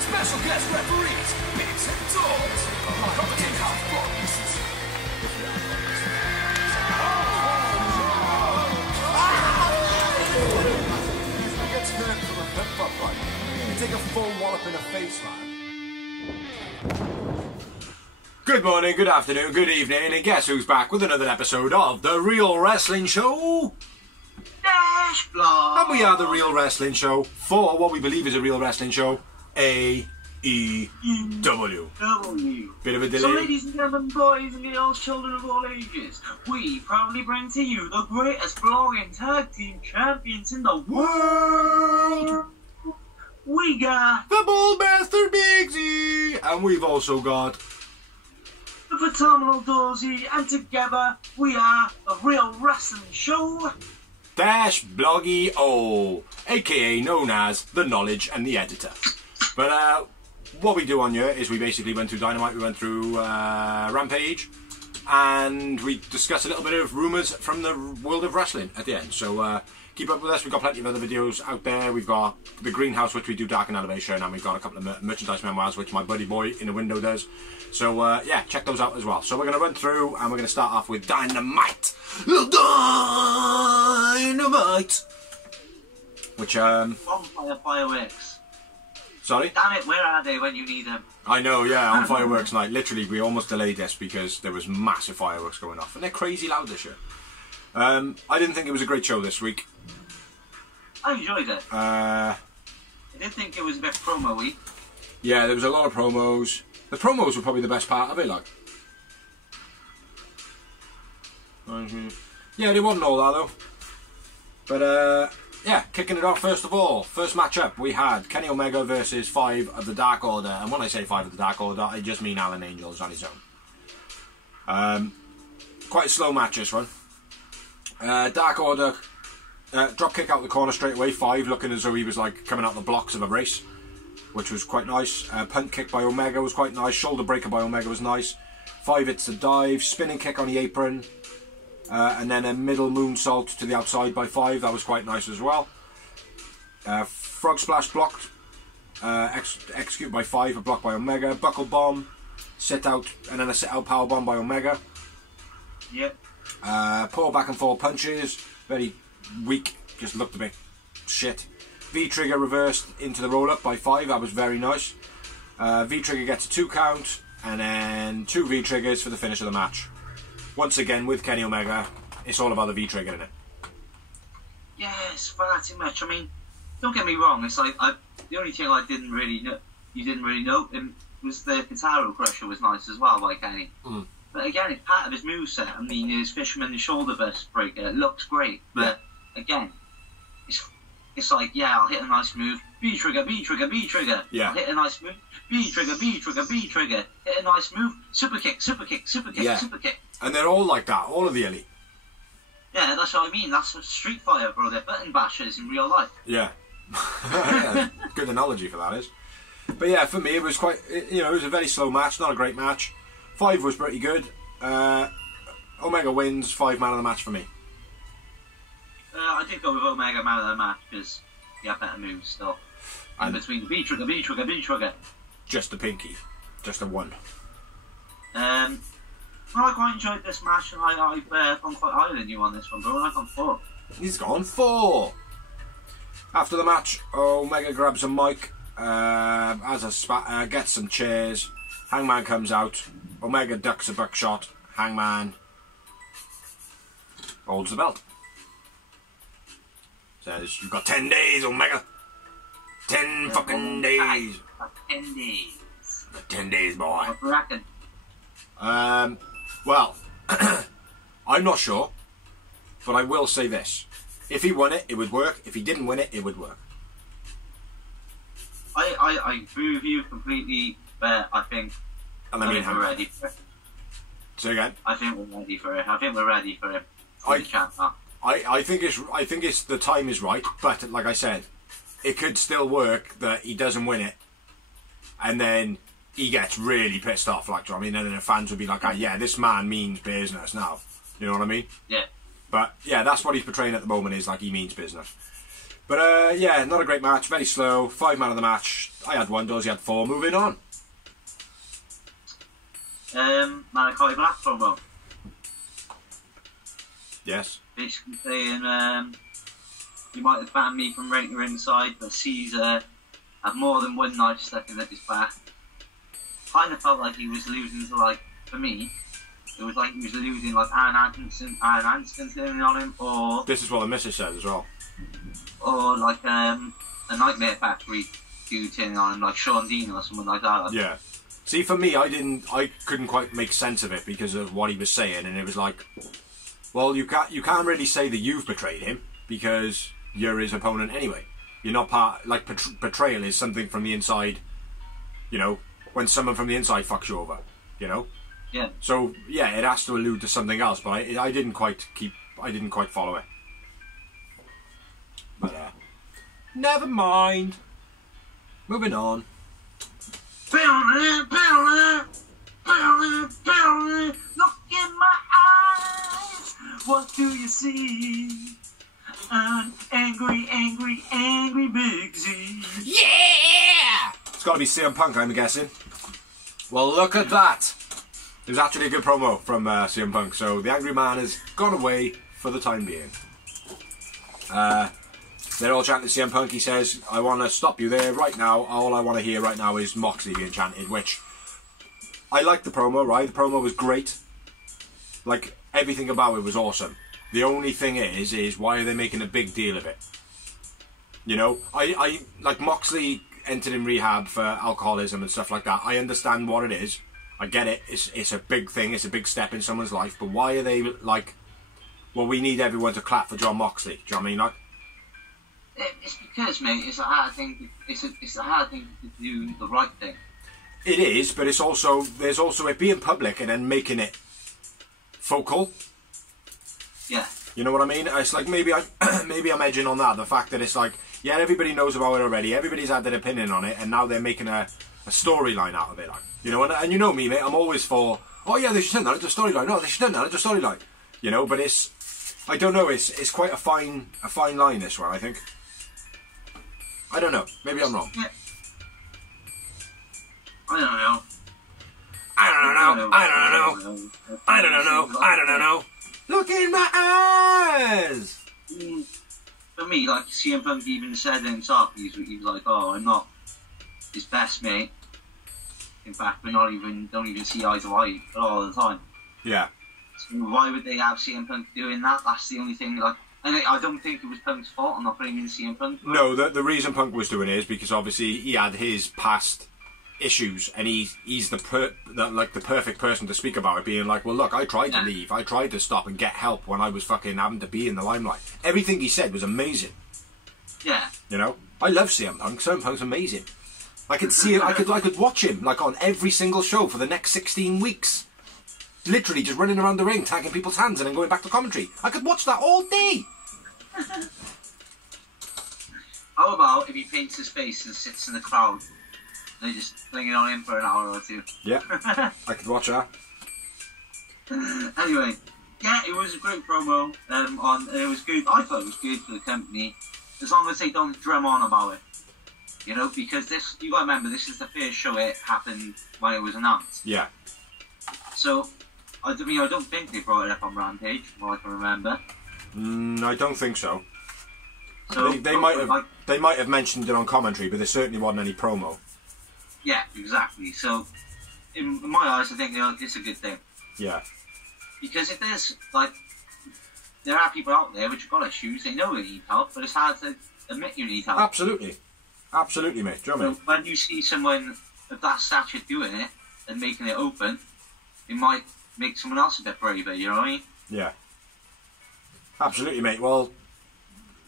Special guest referees, bigs and dogs. Competent house blocks. He gets hurt from a flip-flop fight. You take a full wallop in the face, man. Good morning, good afternoon, good evening, and guess who's back with another episode of The Real Wrestling Show? Dash Blog. And we are The Real Wrestling Show for what we believe is a real wrestling show, AEW. Bit of a delay. So ladies and gentlemen, boys and girls, children of all ages, we proudly bring to you the greatest glorious tag team champions in the world. We got the Bullmaster Big Z, and we've also got the phenomenal Dorsey, and together we are The Real Wrestling Show. Dash Bloggy O, aka known as the Knowledge and the Editor. But what we do on here is we basically went through Dynamite, we went through Rampage, and we discussed a little bit of rumours from the world of wrestling at the end. So keep up with us. We've got plenty of other videos out there. We've got the Greenhouse, which we do Dark and Elevation, and we've got a couple of merchandise memoirs, which my buddy boy in the window does. So yeah, check those out as well. So we're going to run through, and we're going to start off with Dynamite. Dynamite! Which, Bonfire fireworks. Sorry? Damn it, where are they when you need them? I know, yeah, on fireworks night. Literally, we almost delayed this because there was massive fireworks going off. And they're crazy loud this year. I didn't think it was a great show this week. I enjoyed it. I did think it was a bit promo-y. Yeah, there was a lot of promos. The promos were probably the best part of it, like. Yeah, they wasn't all that, though. But, yeah, kicking it off first of all. First matchup, we had Kenny Omega versus 5 of the Dark Order. And when I say 5 of the Dark Order, I just mean Alan Angels on his own. Quite a slow match, this one. Dark Order, drop kick out the corner straight away. 5 looking as though he was like coming out the blocks of a race, which was quite nice. Punt kick by Omega was quite nice. Shoulder breaker by Omega was nice. 5 hits the dive. Spinning kick on the apron. And then a middle moonsault to the outside by 5. That was quite nice as well. Frog splash blocked. Execute by 5. A block by Omega. Buckle bomb. Sit out. And then a sit out power bomb by Omega. Yep. Poor back and forth punches. Very weak. Just looked a bit shit. V-trigger reversed into the roll up by 5. That was very nice. V-trigger gets a 2 count. And then 2 V-triggers for the finish of the match. Once again, with Kenny Omega, it's all about the V-trigger in it. Yes, fantastic match. I mean, don't get me wrong. It's like the only thing I didn't really know, was the Guitarro Crusher was nice as well by Kenny. Mm. But again, it's part of his moveset. I mean, his Fisherman shoulder burst breaker, it looks great. But again, it's like, yeah, I'll hit a nice move. B-trigger, B-trigger, B-trigger. Yeah. I'll hit a nice move. B-trigger, B-trigger, B-trigger. Hit a nice move. Super kick, super kick, super kick, super kick. And they're all like that, all of the elite. Yeah, that's what I mean. That's Street Fighter, bro. They're button bashers in real life. Yeah. Yeah, good analogy for that is. But yeah, for me, it was quite, it was a very slow match, not a great match. 5 was pretty good. Omega wins, 5 man of the match for me. I did go with Omega man of the match because he had better moves still. In between B-trigger, B-trigger, B-trigger. Just a pinky. Just a 1. Well, I quite enjoyed this match, and I've gone quite higher than you on this one, bro. I've gone 4. He's gone 4. After the match, Omega grabs a mic, gets some chairs. Hangman comes out. Omega ducks a buckshot. Hangman holds the belt. Says, "You've got 10 days, Omega. 10 fucking days. 10 days. 10 days, boy." What do you reckon? Well, I'm not sure, but I will say this. If he won it, it would work. If he didn't win it, it would work. I agree with you completely, but I think we're ready for it. Say again? I think we're ready for it. I think we're ready for it. I think it's the time is right, but like I said, it could still work that he doesn't win it, and then he gets really pissed off, like, do you know what I mean? And then the fans would be like, yeah, this man means business now. You know what I mean? Yeah. But, yeah, that's what he's portraying at the moment, is like he means business. But yeah, not a great match, very slow. 5 man of the match. I had 1, Dozy had 4. Moving on. Malachi Black promo. Yes. Basically saying, you might have banned me from rating ringside, but Caesar had more than one knife stuck in his back. Kind of felt like he was losing to, like, for me, it was like he was losing, like, Aaron Anderson turning on him, or... This is what the missus said as well. Or, like, a Nightmare Factory dude turning on him, like Sean Dean or something like that. Yeah. See, for me, I couldn't quite make sense of it because of what he was saying, and it was like, well, you can't really say that you've betrayed him because you're his opponent anyway. You're not part, like, betrayal is something from the inside, you know, when someone from the inside fucks you over, you know? Yeah. So, yeah, it has to allude to something else, but I didn't quite follow it. But, never mind. Moving on. Look in my eyes. What do you see? An angry, angry, angry Big Z. Yeah! It's got to be CM Punk, I'm guessing. Well, look at that. It was actually a good promo from CM Punk. So the angry man has gone away for the time being. They're all chanting CM Punk. He says, I want to stop you there right now. All I want to hear right now is Moxley being chanted, which I liked the promo, right? The promo was great. Like, everything about it was awesome. The only thing is why are they making a big deal of it? You know, I like Moxley entered in rehab for alcoholism and stuff like that. I understand what it is. I get it. It's a big thing. It's a big step in someone's life. But why are they like, well, we need everyone to clap for John Moxley. Do you know what I mean? Like, it's because, mate, it's a hard thing. It's a hard thing to do the right thing. It is, but it's also there's also it being public and then making it focal. Yeah. You know what I mean? It's like maybe I'm edging on that. The fact that it's like, yeah, everybody knows about it already. Everybody's had their opinion on it, and now they're making a storyline out of it. Like, you know, and you know me, mate. I'm always for, oh yeah, they should send that as a storyline. No, they should send that as a storyline. You know, but it's, I don't know. It's quite a fine line, this one, I think. I don't know. Maybe I'm wrong. Yeah. I don't know. I don't know. Look in my eyes. For me, like CM Punk even said in top, he was like, "Oh, I'm not his best mate. In fact, don't even see eye to eye all the time." Yeah. So why would they have CM Punk doing that? That's the only thing. Like, and I don't think it was Punk's fault. I'm not blaming CM Punk. No, the reason Punk was doing it is because obviously he had his past issues, and he's the perfect person to speak about it, being like, well, look, I tried to leave, I tried to stop and get help when I was fucking having to be in the limelight. Everything he said was amazing. Yeah. You know, I love CM Punk. CM Punk's amazing. I could see him. I could watch him like on every single show for the next 16 weeks. Literally just running around the ring, tagging people's hands, and then going back to commentary. I could watch that all day. How about if he paints his face and sits in the crowd? They just fling it on him for an hour or two. Yeah, I could watch that. Anyway, yeah, it was a great promo. It was good. I thought it was good for the company, as long as they don't drum on about it. You know, because you got to remember, this is the first show it happened when it was announced. Yeah. So, I don't think they brought it up on Rampage, from what I can remember. I don't think so. So they might have mentioned it on commentary, but there certainly wasn't any promo. Yeah, exactly. So, in my eyes, I think it's a good thing. Yeah. Because if there's, like, there are people out there which have got issues, they know they need help, but it's hard to admit you need help. Absolutely. Absolutely, mate. Do you know what I mean? When you see someone of that stature doing it and making it open, it might make someone else a bit braver, you know what I mean? Yeah. Absolutely, mate. Well,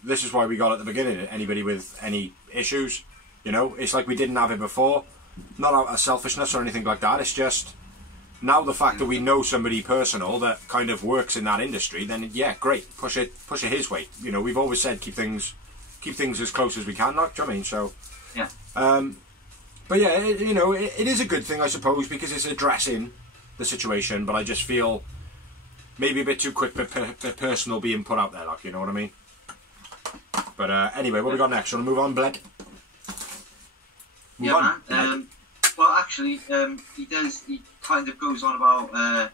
this is why we got at the beginning. Anybody with any issues, you know, it's like we didn't have it before. Not out of selfishness or anything like that. It's just now the fact that we know somebody personal that kind of works in that industry. Then yeah, great. Push it his way. You know, we've always said keep things as close as we can. Like, do you know what I mean? So yeah. But yeah, it is a good thing, I suppose, because it's addressing the situation. But I just feel maybe a bit too quick for personal being put out there. Like, you know what I mean? But anyway, what we got next? Want to move on, Bled? Move on. Man. Well, actually, he kind of goes on about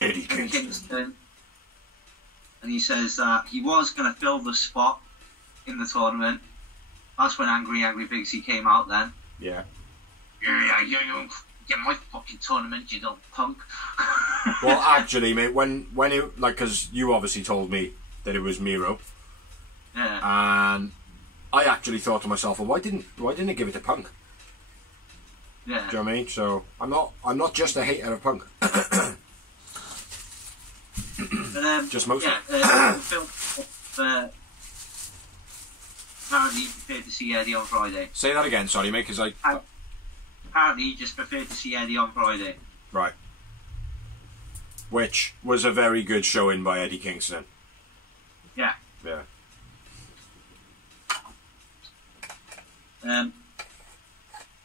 Eddie Kingston, and he says that he was going to fill the spot in the tournament. That's when Angry Bigsy came out then. Yeah. Yeah, you get my fucking tournament, you little punk. Well, actually, mate, when it, like, because you obviously told me that it was Miro. Yeah. And I actually thought to myself, well, why didn't it give it to Punk? Yeah. Do you know what I mean? So I'm not just a hater of Punk. But, just mostly. Yeah. Apparently, he preferred to see Eddie on Friday. Say that again, sorry, mate, because Apparently, he just preferred to see Eddie on Friday. Right. Which was a very good showing by Eddie Kingston. Yeah. Yeah.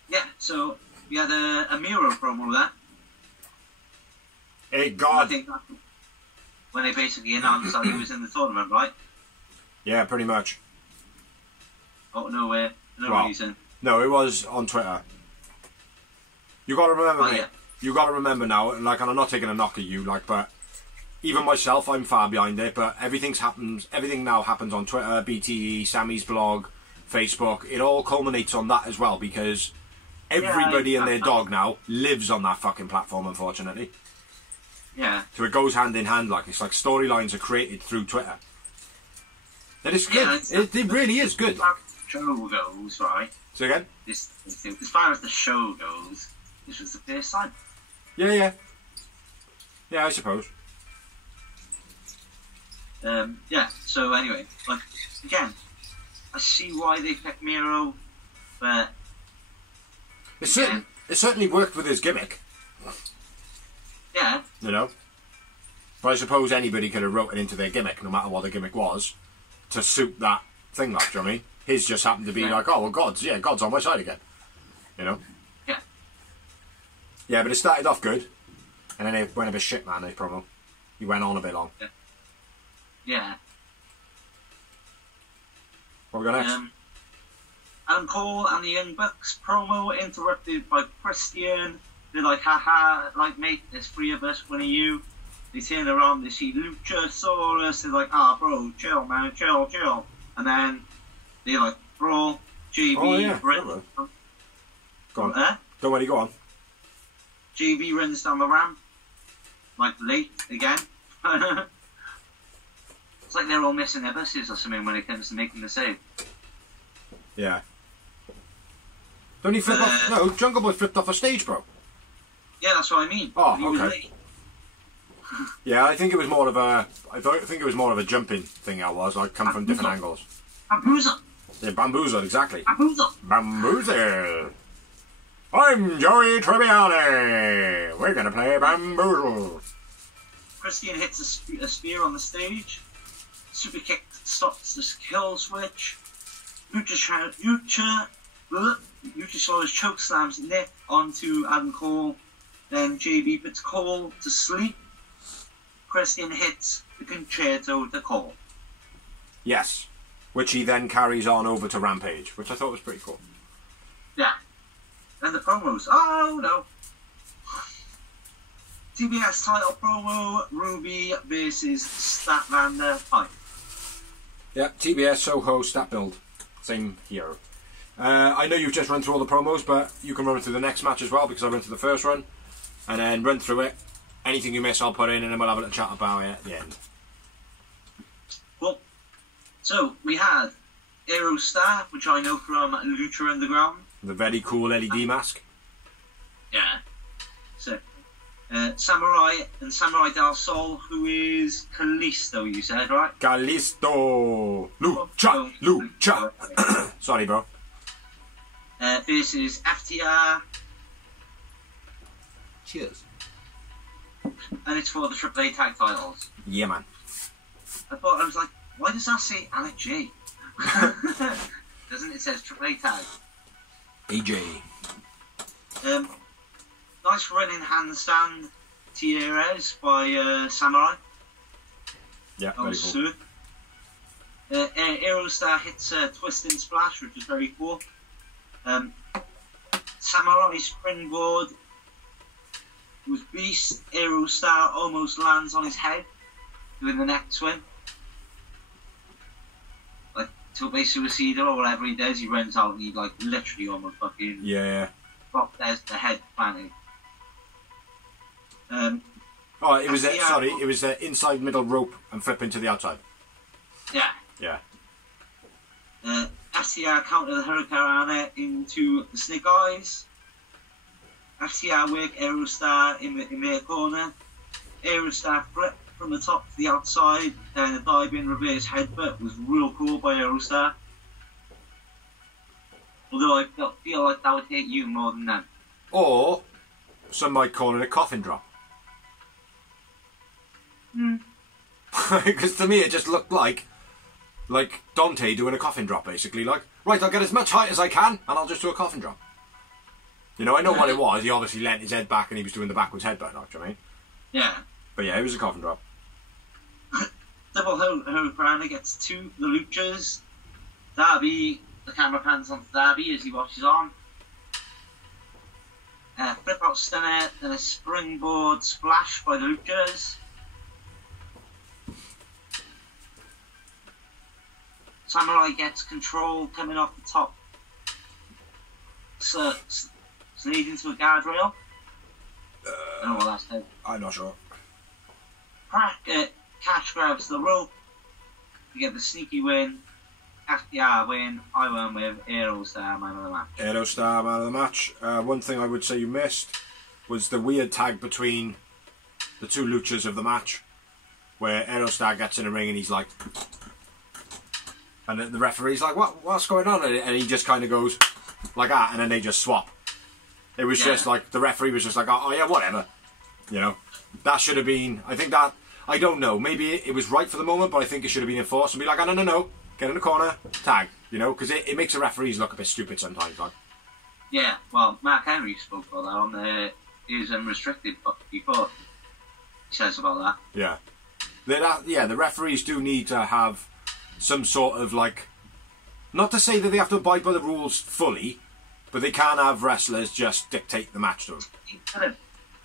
Yeah, so we had a Miro promo there. Hey, I God. think that's when they basically announced that he was in the tournament, right? Yeah, pretty much. Oh, no Well, reason. No, it was on Twitter. You got to remember, mate. Yeah. You got to remember now. Like, and I'm not taking a knock at you, like, but even myself, I'm far behind it. But everything now happens on Twitter, BTE, Sammy's blog, Facebook. It all culminates on that as well, because everybody and their dog now lives on that fucking platform, unfortunately. Yeah. So it goes hand in hand. Like, it's like storylines are created through Twitter. That is good. Yeah, it really is good. As far as the show goes, right? Say again? As far as the show goes, this was the first time. Yeah, I suppose. Yeah, so anyway, like, again, I see why they picked Miro, but... It certainly worked with his gimmick. Yeah. You know? But I suppose anybody could have wrote it into their gimmick, no matter what the gimmick was, to suit that thing, like, do you know what I mean? His just happened to be like, oh, well, God's on my side again. You know? Yeah. Yeah, but it started off good, and then it went a bit shit, man, his promo. He went on a bit long. Yeah. What we got next? Adam Cole and the Young Bucks promo interrupted by Christian. They're like, haha, like, mate, there's three of us, one of you. They turn around, they see Luchasaurus. They're like, bro, chill, man, chill. And then they like brawl. JB. Oh, yeah. Go on. Don't worry, go on. JB runs down the ramp, like late again. It's like they're all missing their buses or something when it comes to making the save. Yeah. Don't he flip off? No, Jungle Boy flipped off a stage, bro. Yeah, that's what I mean. Oh, he was okay. late. Yeah, I think it was more of a. I think it was more of a jumping thing. I was. I come from different angles. Bamboozle. Yeah, bamboozle, exactly. Bamboozle. Bamboozle. I'm Joey Tribbiani. We're gonna play bamboozle. Christian hits a spear on the stage. Super kick stops the kill switch. Luchasaurus choke slams Nick onto Adam Cole. Then JB puts Cole to sleep. Christian hits the conchairto to Cole. Yes. Which he then carries on over to Rampage, which I thought was pretty cool. Yeah. And the promos. Oh no. TBS title promo, Ruby versus Statlander fight. Yeah, TBS, Soho, Stat Build. Same here. I know you've just run through all the promos, but you can run through the next match as well, because I went through the first run. And then run through it. Anything you miss, I'll put in, and then we'll have a little chat about it at the end. Well, so we had Aerostar, which I know from Lucha Underground. The very cool LED mask. Yeah. So, Samurai and Samurai Del Sol, who is Kalisto, you said, right? Kalisto! Lucha! Sorry, bro. Versus FTR. Cheers. And it's for the AAA tag titles. Yeah, man. I was like, why does that say Alec J? Doesn't it? Says AAA tag. AJ. Nice running handstand TRWS by Samurai. Yeah, very cool. Aerostar hits a twisting splash, which is very cool. Samurai springboard was beast. Aerostar almost lands on his head, doing the neck swing. Like, to suicidal or whatever he does, he runs out and he, like, literally almost fucking... Yeah. Drop there's the head planting. Oh, it was, it was inside middle rope and flip into the outside. Yeah. Yeah. FCR counter the Hurricanrana into the Snake Eyes. FCR work Aerostar in their corner. Aerostar flip from the top to the outside, and the diving reverse headbutt was real cool by Aerostar. Although I feel like that would hit you more than them. Or some might call it a coffin drop. Because to me it just looked like Dante doing a coffin drop, basically. Like, right, I'll get as much height as I can, and I'll just do a coffin drop. You know, I know what it was. He obviously leant his head back, and he was doing the backwards headbutt, know what I mean? Yeah. But yeah, it was a coffin drop. Double Hurricanrana gets two, the Luchas. Darby, the camera pans on Darby as he watches on. Flip out stunner, then a springboard splash by the Luchas. Samurai gets control coming off the top. Slid into a guardrail. I don't know what that's doing. I'm not sure. Cash grabs the rope to get the sneaky win. FDR win. I won with Aerostar man of the match. Aerostar man of the match. One thing I would say you missed was the weird tag between the two luchas of the match, where Aerostar gets in the ring and he's like, and the referee's like, what's going on? And he just kind of goes like that, and then they just swap. It was just like, the referee was just like, oh yeah, whatever. You know, that should have been, I think that, I don't know, maybe it was right for the moment, but I think it should have been enforced and be like, oh, no, get in the corner, tag, you know, because it makes the referees look a bit stupid sometimes, like. Yeah, well, Mark Henry spoke about that on his Unrestricted before. He says about that. Yeah. The referees do need to have some sort of, like, not to say that they have to abide by the rules fully, but they can't have wrestlers just dictate the match to them.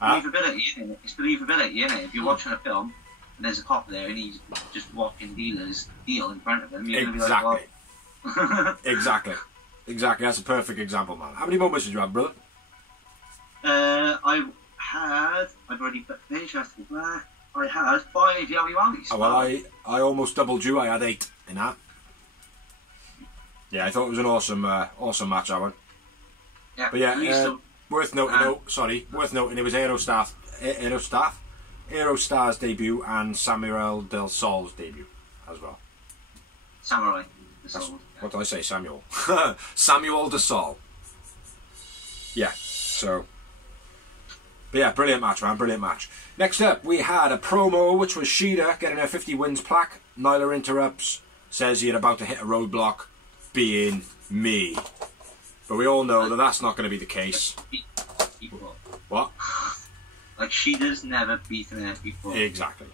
Believability, isn't it? It's believability, isn't it? If you're watching a film and there's a cop there and he's just watching dealers deal in front of him, you're going to be like, well... Exactly. That's a perfect example, man. How many moments did you have, brother? I've already finished, I have to go back. I had 5 Yowie Wowies. Oh, well, I almost doubled you. I had 8 in that. Yeah, I thought it was an awesome match, that one. Yeah, but yeah, worth noting, it was Aerostar's debut and Samuel Del Sol's debut as well. Samurai. What did I say, Samuel? Samuel Del Sol. Yeah, so... But yeah, brilliant match, man, brilliant match. Next up, we had a promo, which was Shida getting her 50 wins plaque. Nyla interrupts, says you're about to hit a roadblock, being me. But we all know that that's not going to be the case. What? Like, Shida's never beaten her before. Exactly.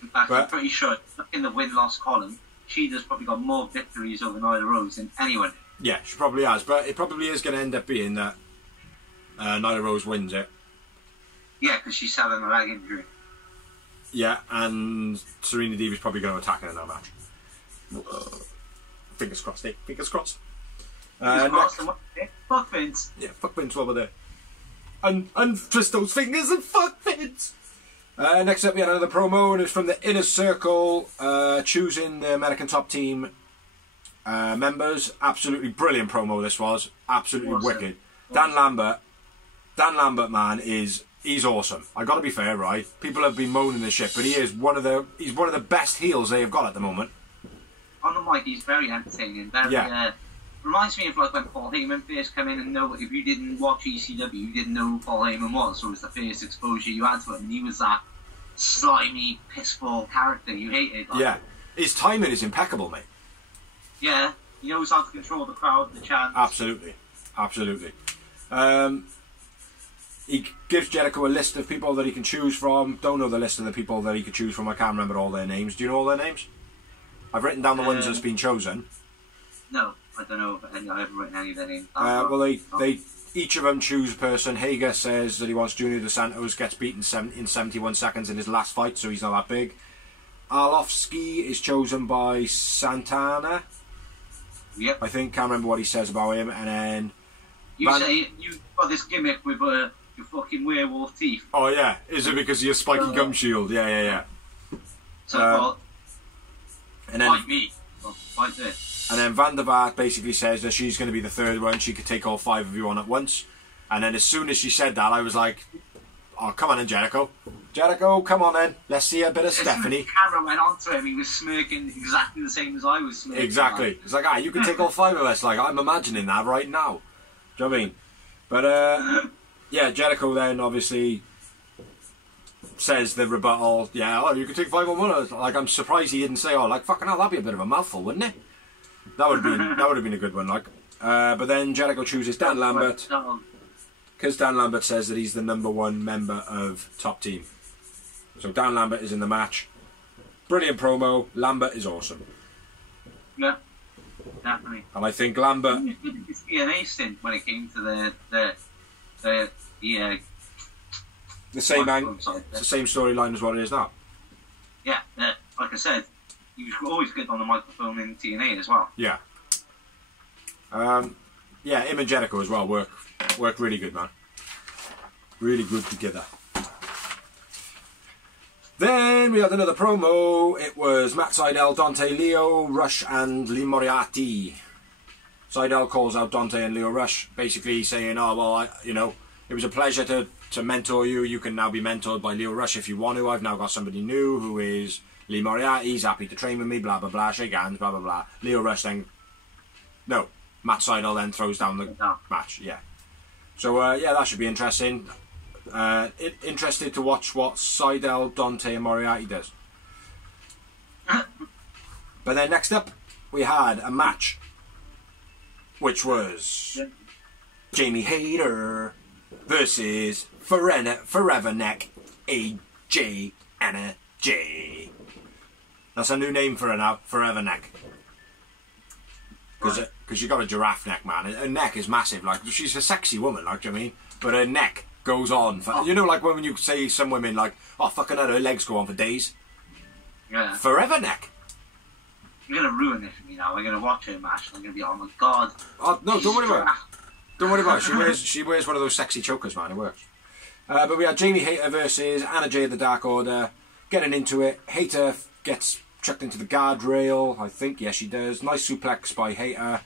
In fact, I'm pretty sure, in the win-loss column, Shida's probably got more victories over Nyla Rose than anyone. Yeah, she probably has, but it probably is going to end up being that Nyla Rose wins it. Yeah, because she's having a leg injury. Yeah, and Serena Deeb's probably going to attack her in that match. Fingers crossed, eh? Fingers crossed. Fuck Vince. Yeah, fuck Vince while we're there. Untwist those fingers and fuck Vince. Next up, we had another promo, and it's from the Inner Circle, choosing the American Top Team members. Absolutely brilliant promo this was. Absolutely wicked. Dan Lambert, man, he's awesome. I got to be fair, right? People have been moaning this shit, but he's one of the best heels they have got at the moment. On the mic, he's very entertaining. Reminds me of like when Paul Heyman first came in, and if you didn't watch ECW, you didn't know who Paul Heyman was, so it was the first exposure you had to him, and he was that slimy, pissball character you hated. Like. Yeah, his timing is impeccable, mate. Yeah, he knows how to control the crowd, the chants. Absolutely. He gives Jericho a list of people that he can choose from. Don't know the list of the people that he could choose from. I can't remember all their names. Do you know all their names? I've written down the ones that's been chosen. No, I don't know if any. I haven't written any of their names. Well, they each of them choose a person. Hager says that he wants Junior Dos Santos, gets beaten in 71 seconds in his last fight, so he's not that big. Arlovsky is chosen by Santana. Yep. I think, can't remember what he says about him, and then... Say you've got this gimmick with your fucking werewolf teeth. Oh yeah, is it because of your spiky gum shield? Yeah. So, and then, fight me. Fight this. And then Van der Vaart basically says that she's going to be the third one, she could take all 5 of you on at once. And then as soon as she said that, I was like, oh, come on in, Jericho. Jericho, come on in. Let's see a bit of Stephanie. The camera went on to him, he was smirking exactly the same as I was smirking. Exactly. It's like, you can take all 5 of us. Like, I'm imagining that right now. Do you know what I mean? But, yeah, Jericho then obviously says the rebuttal, you can take 5 on 1. Like, I'm surprised he didn't say, like, fucking hell, that'd be a bit of a mouthful, wouldn't it? That would have been a good one, like. But then Jericho chooses Dan Lambert, because Dan Lambert says that he's the #1 member of Top Team. So Dan Lambert is in the match. Brilliant promo. Lambert is awesome. Yeah, definitely. And I think Lambert... It's DNA stint when it came to the same storyline as what it is now. Yeah, like I said, you always get on the microphone in TNA as well. Yeah. Yeah, him and Jericho as well work really good, man. Really good together. Then we had another promo. It was Matt Sydal, Dante Leo, Rush, and Lee Moriarty. Sydal calls out Dante and Leo Rush, basically saying, "Oh well, it was a pleasure to mentor you. You can now be mentored by Leo Rush if you want to. I've now got somebody new who is Lee Moriarty. He's happy to train with me. Blah blah blah. Shake hands. Blah blah blah." Leo Rush then, Matt Sydal then throws down the match. Yeah. So that should be interesting. Interested to watch what Sydal, Dante, and Moriarty does. But then next up, we had a match, which was Jamie Hayter versus Forever Neck AJ Anna J. That's a new name for her now, Forever Neck. Because you got a giraffe neck, man. Her neck is massive. Like, she's a sexy woman, like, do you know what I mean? But her neck goes on for, like when you say some women, like, oh, fucking hell, her legs go on for days. Yeah. Forever Neck. You're going to ruin it for me now. I'm going to watch her match and I'm going to be, oh my god. Oh, no, don't worry about it. Don't worry about it. She wears one of those sexy chokers, man. It works. But we had Jamie Hayter versus Anna Jay of the Dark Order. Getting into it. Hayter gets chucked into the guardrail, I think. Yes, she does. Nice suplex by Hayter.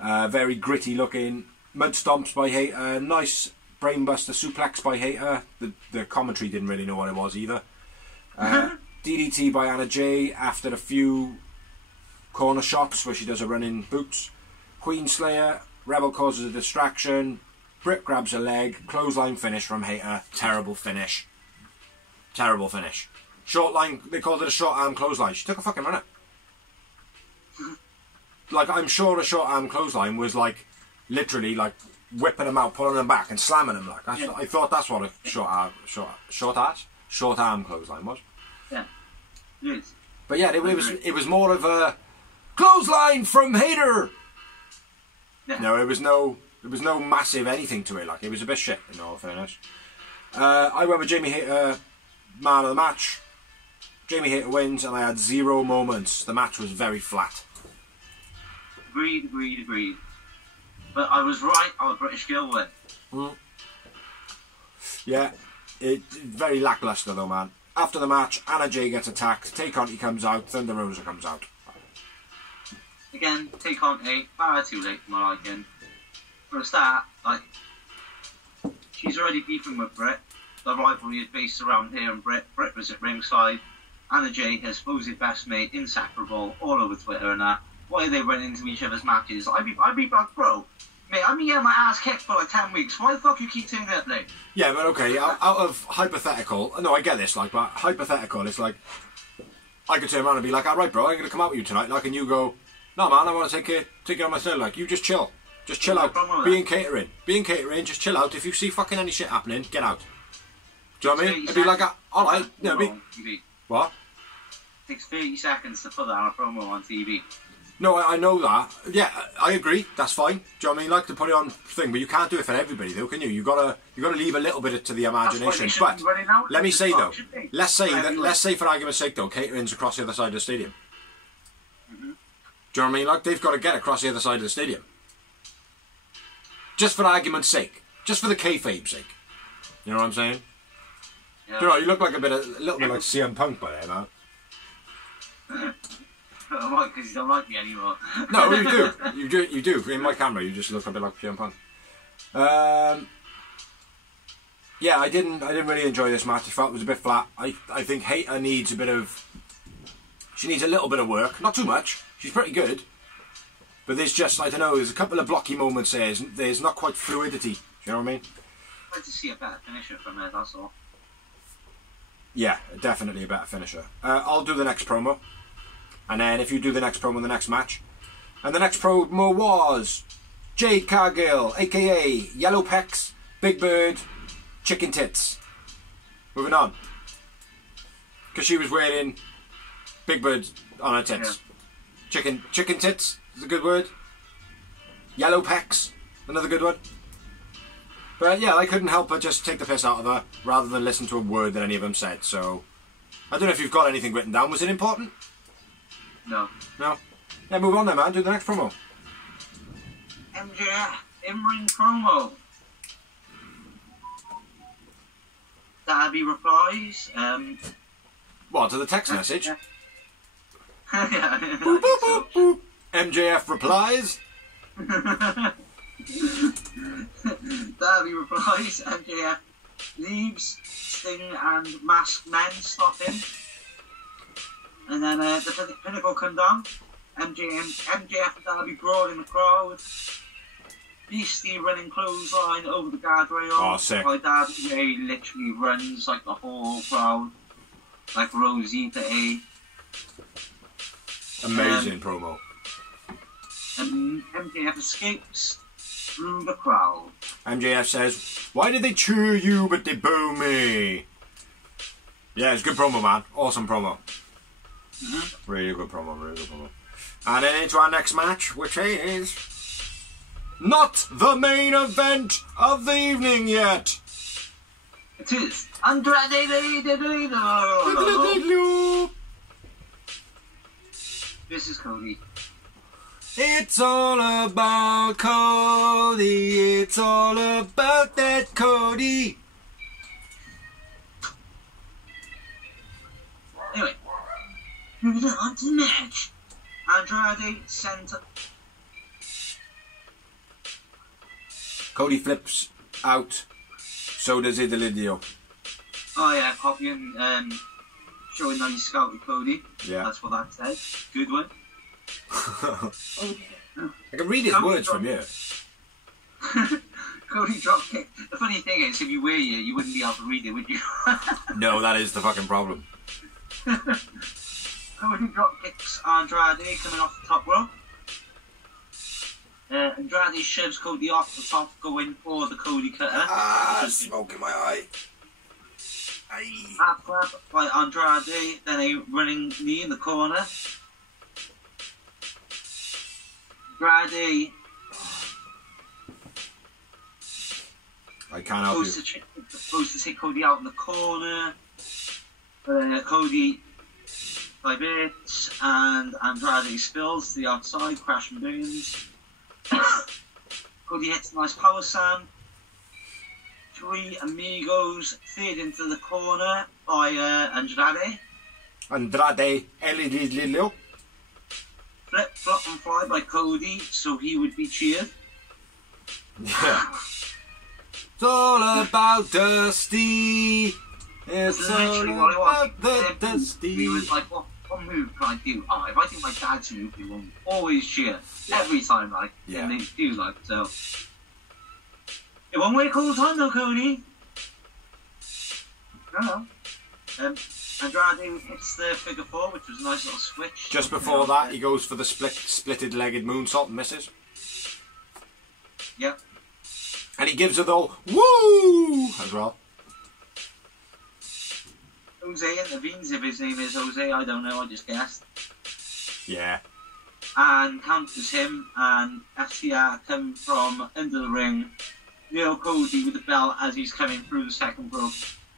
Very gritty looking. Mud stomps by Hayter. Nice brainbuster suplex by Hayter. The commentary didn't really know what it was either. DDT by Anna Jay after a few corner shots where she does a running boots. Queen Slayer. Rebel causes a distraction. Britt grabs her leg. Clothesline finish from Hayter. Terrible finish. Terrible finish. Short line, they called it a short arm clothesline. She took a fucking minute. Like, I'm sure a short arm clothesline was like, literally, like, whipping them out, pulling them back and slamming them. Like, I thought that's what a short arm clothesline was. Yeah. Yes. But yeah, it was more of a clothesline from Hayter. Yeah. No, there was no massive anything to it. Like, it was a bit shit, in all fairness. I went with Jamie Hayter, man of the match. Jamie Hayter wins, and I had 0 moments. The match was very flat. Agreed. But I was right. Our British girl win. Yeah, very lackluster though, man. After the match, Anna Jay gets attacked. Tay Conti comes out. Thunder Rosa comes out. Again, Tay Conti, far too late for my liking. For a start, like, she's already beefing with Britt. The rivalry is based around her and Britt. Britt was at ringside. Anna Jay has supposed best mate, inseparable, all over Twitter and that. Why are they running into each other's matches? I'd be like, bro, mate, I've been getting my ass kicked for like 10 weeks. Why the fuck you keep turning up late? Yeah, but okay, out of hypothetical, no, I get this, like, but hypothetical, it's like, I could turn around and be like, alright, bro, I'm going to come out with you tonight, like, and you go, no, man, I want to take it on myself, like, you just chill. Just chill out. Be in catering, just chill out. If you see fucking any shit happening, get out. Do you know what I mean? It'd be like, alright, what? takes 30 seconds to put that on a promo on TV. No, I know that. Yeah, I agree. That's fine. Do you know what I mean? Like to put it on thing, but you can't do it for everybody, though, can you? You gotta leave a little bit to the imagination. But let me say though, let's say for argument's sake though, catering's across the other side of the stadium. Do you know what I mean? Like they've got to get across the other side of the stadium. Just for argument's sake, just for the kayfabe's sake. You know what I'm saying? Yeah. You know, you look like a little bit like CM Punk by there, man. Right, because you don't like me anymore. No, you do. You do. In my camera, you just look a bit like CM Punk. Yeah, I didn't really enjoy this match. I felt it was a bit flat. I think Hayter needs she needs a little bit of work. Not too much. She's pretty good. But there's just, I don't know, there's a couple of blocky moments there. There's not quite fluidity. Do you know what I mean? I'd like to see a better finisher from her, that's all. Yeah, definitely a better finisher. I'll do the next promo. And then if you do the next promo, the next match. And the next promo was Jade Cargill, a.k.a. Yellow Pecs, Big Bird, Chicken Tits. Moving on. Because she was wearing Big Bird on her tits. Yeah. Chicken Tits is a good word. Yellow Pecs, another good one. But yeah, I couldn't help but just take the piss out of her rather than listen to a word that any of them said. So, I don't know if you've got anything written down. Was it important? No. No? Yeah, move on then, man. Do the next promo. MJF in-ring promo. Darby replies. What, to the text message? Yeah. Boop, boop, boop, boop. MJF replies. Darby replies. MJF leaves. Sting and masked men stop him. And then the Pinnacle come down. MJF and Darby brawl in the crowd. Beastie running clothesline over the guardrail. Oh, sick. By Darby, where he literally runs like the whole crowd. Like Rosita A. Amazing promo. And MJF escapes through the crowd. MJF says, "Why did they cheer you but they boo me?" Yeah, it's a good promo, man. Awesome promo. Really good promo, really good promo. And then into our next match, which is not the main event of the evening yet. It is Andrade. This is Cody. It's all about Cody. It's all about that Cody. Anyway, moving on to the match. Andrade center. Cody flips out. So does Idolidio. Oh yeah, copying, showing how you scouted Cody. Yeah. That's what that said. Good one. I can read his words from here. Cody dropkick. The funny thing is, if you were here, you wouldn't be able to read it, would you? No, that is the fucking problem. Cody dropkicks Andrade coming off the top rope. Andrade shoves Cody off the top, going for the Cody cutter. Ah, smoke in my eye. Half grab by Andrade, then a running knee in the corner. Andrade I can't help you. Supposed to take Cody out in the corner. Cody divests and Andrade spills to the outside, crash and burns. Cody hits a nice power slam. Three amigos feed into the corner by Andrade. Andrade Elidilio. Flip, flop and fly by Cody, so he would be cheered. Yeah. It's all about Dusty. It's all about the Dusty. He was like, what move can I do? Oh, if I do my dad's move, he will always cheer. Yeah. Every time, like. Yeah. And they do, like, so. It won't wait all the time, though, Cody. No. Andrade hits the figure four, which was a nice little switch. Just before that, he goes for the splitted-legged moonsault and misses. Yep. And he gives her the whole woo as well. Jose intervenes. If his name is Jose, I don't know, I just guessed. Yeah. And counters him, and FTR come from under the ring. Neil Cody with the belt as he's coming through the second rope.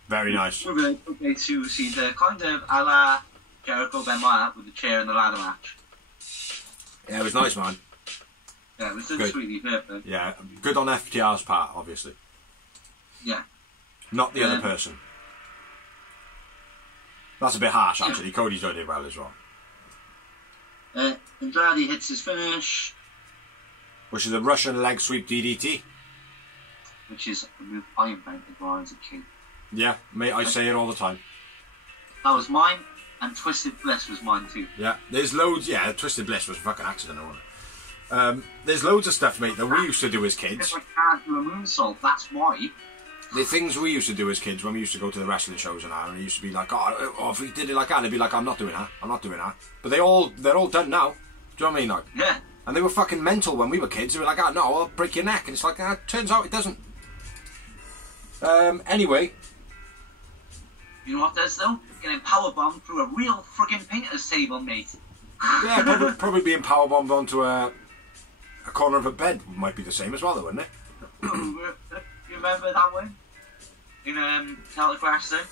Very nice. We're going to see the kind of a la Jericho Benoit with the chair and the ladder match. Yeah, it was nice, man. Yeah, it was just sweetly perfect. Yeah, good on FTR's part, obviously. Yeah. Not the other person. That's a bit harsh, actually. Yeah. Cody's done it well as well. Andrade hits his finish. Which is a Russian leg sweep DDT. Which is a move I invented when I was a kid. Yeah, mate, I say it all the time. That was mine, and Twisted Bliss was mine too. Yeah, there's loads. Yeah, Twisted Bliss was a fucking accident, wasn't it? There's loads of stuff, mate, that we used to do as kids. I can't do a moonsault, that's why. The things we used to do as kids when we used to go to the wrestling shows and that, and it used to be like, oh, if we did it like that, they'd be like, I'm not doing that. But they're all done now. Do you know what I mean? Like, yeah. And they were fucking mental when we were kids. They were like, no, I'll break your neck. And it's like, turns out it doesn't. Anyway. You know what does though? Getting powerbombed through a real friggin' painter's table, mate. Yeah, probably being powerbombed onto a corner of a bed might be the same as well, though, wouldn't it? You remember that one? In Celtic wrestling?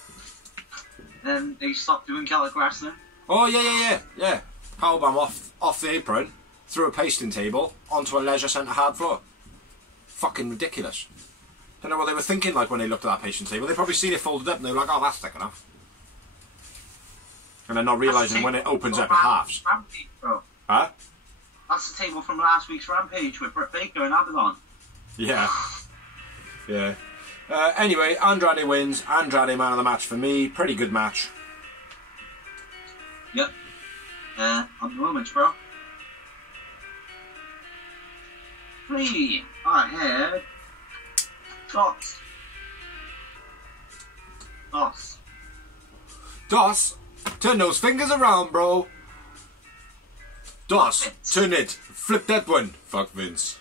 Then they stopped doing Celtic wrestling. Oh, yeah. Powerbomb off the apron, through a pasting table, onto a leisure centre hard floor. Fucking ridiculous. Don't know what they were thinking like when they looked at that pasting table. They probably seen it folded up and they were like, oh, that's thick enough. And they're not realising when it opens up, it halves. Rampage, bro. Huh? That's the table from last week's Rampage with Britt Baker and Abaddon. Yeah. Yeah. Anyway, Andrade wins. Andrade man of the match for me. Pretty good match. Yep. On the moments, bro. 3 ahead. DOS. Turn those fingers around, bro. DOS. Turn it. Flip that one. Fuck Vince.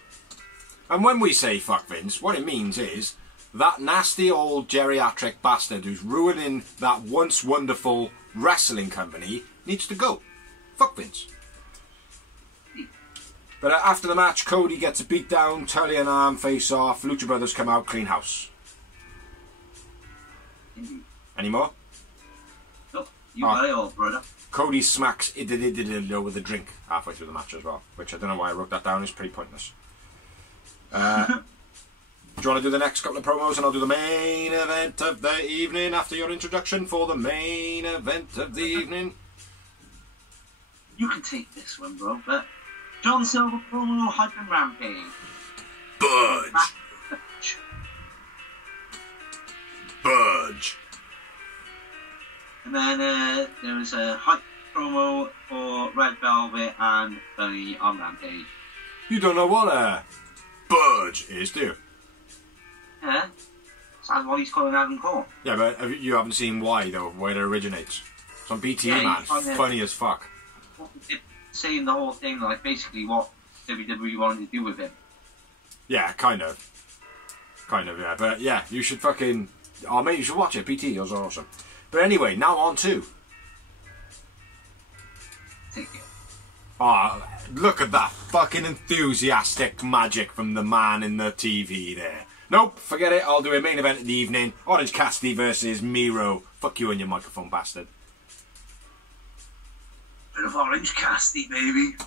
And when we say fuck Vince, what it means is that nasty old geriatric bastard who's ruining that once wonderful wrestling company needs to go. Fuck Vince. But after the match, Cody gets a beat down, Tully and arm face off, Lucha Brothers come out, clean house. Any more? Nope, you got it all, brother. Cody smacks with a drink halfway through the match as well, which I don't know why I wrote that down, it's pretty pointless. Do you want to do the next couple of promos and I'll do the main event of the evening after your introduction for the main event of the evening? You can take this one, bro, but John Silver promo hyping Rampage. Budge. And then there was a hype promo for Red Velvet and Bunny on Rampage. You don't know what a Budge is, do you? Yeah. That's what he's calling Adam Cole. Yeah, but you haven't seen why, though, where it originates. It's on BTE, yeah, man. Funny as fuck. Saying the whole thing, like, basically what WWE wanted to do with him. Yeah, kind of. Yeah. But, yeah, you should fucking... Oh, mate, you should watch it. BTE, those are awesome. But anyway, now on to... Take it. Oh, look at that fucking enthusiastic magic from the man in the TV there. Nope, forget it. I'll do a main event of the evening. Orange Cassidy versus Miro. Fuck you and your microphone, bastard. Bit of Orange Cassidy, baby.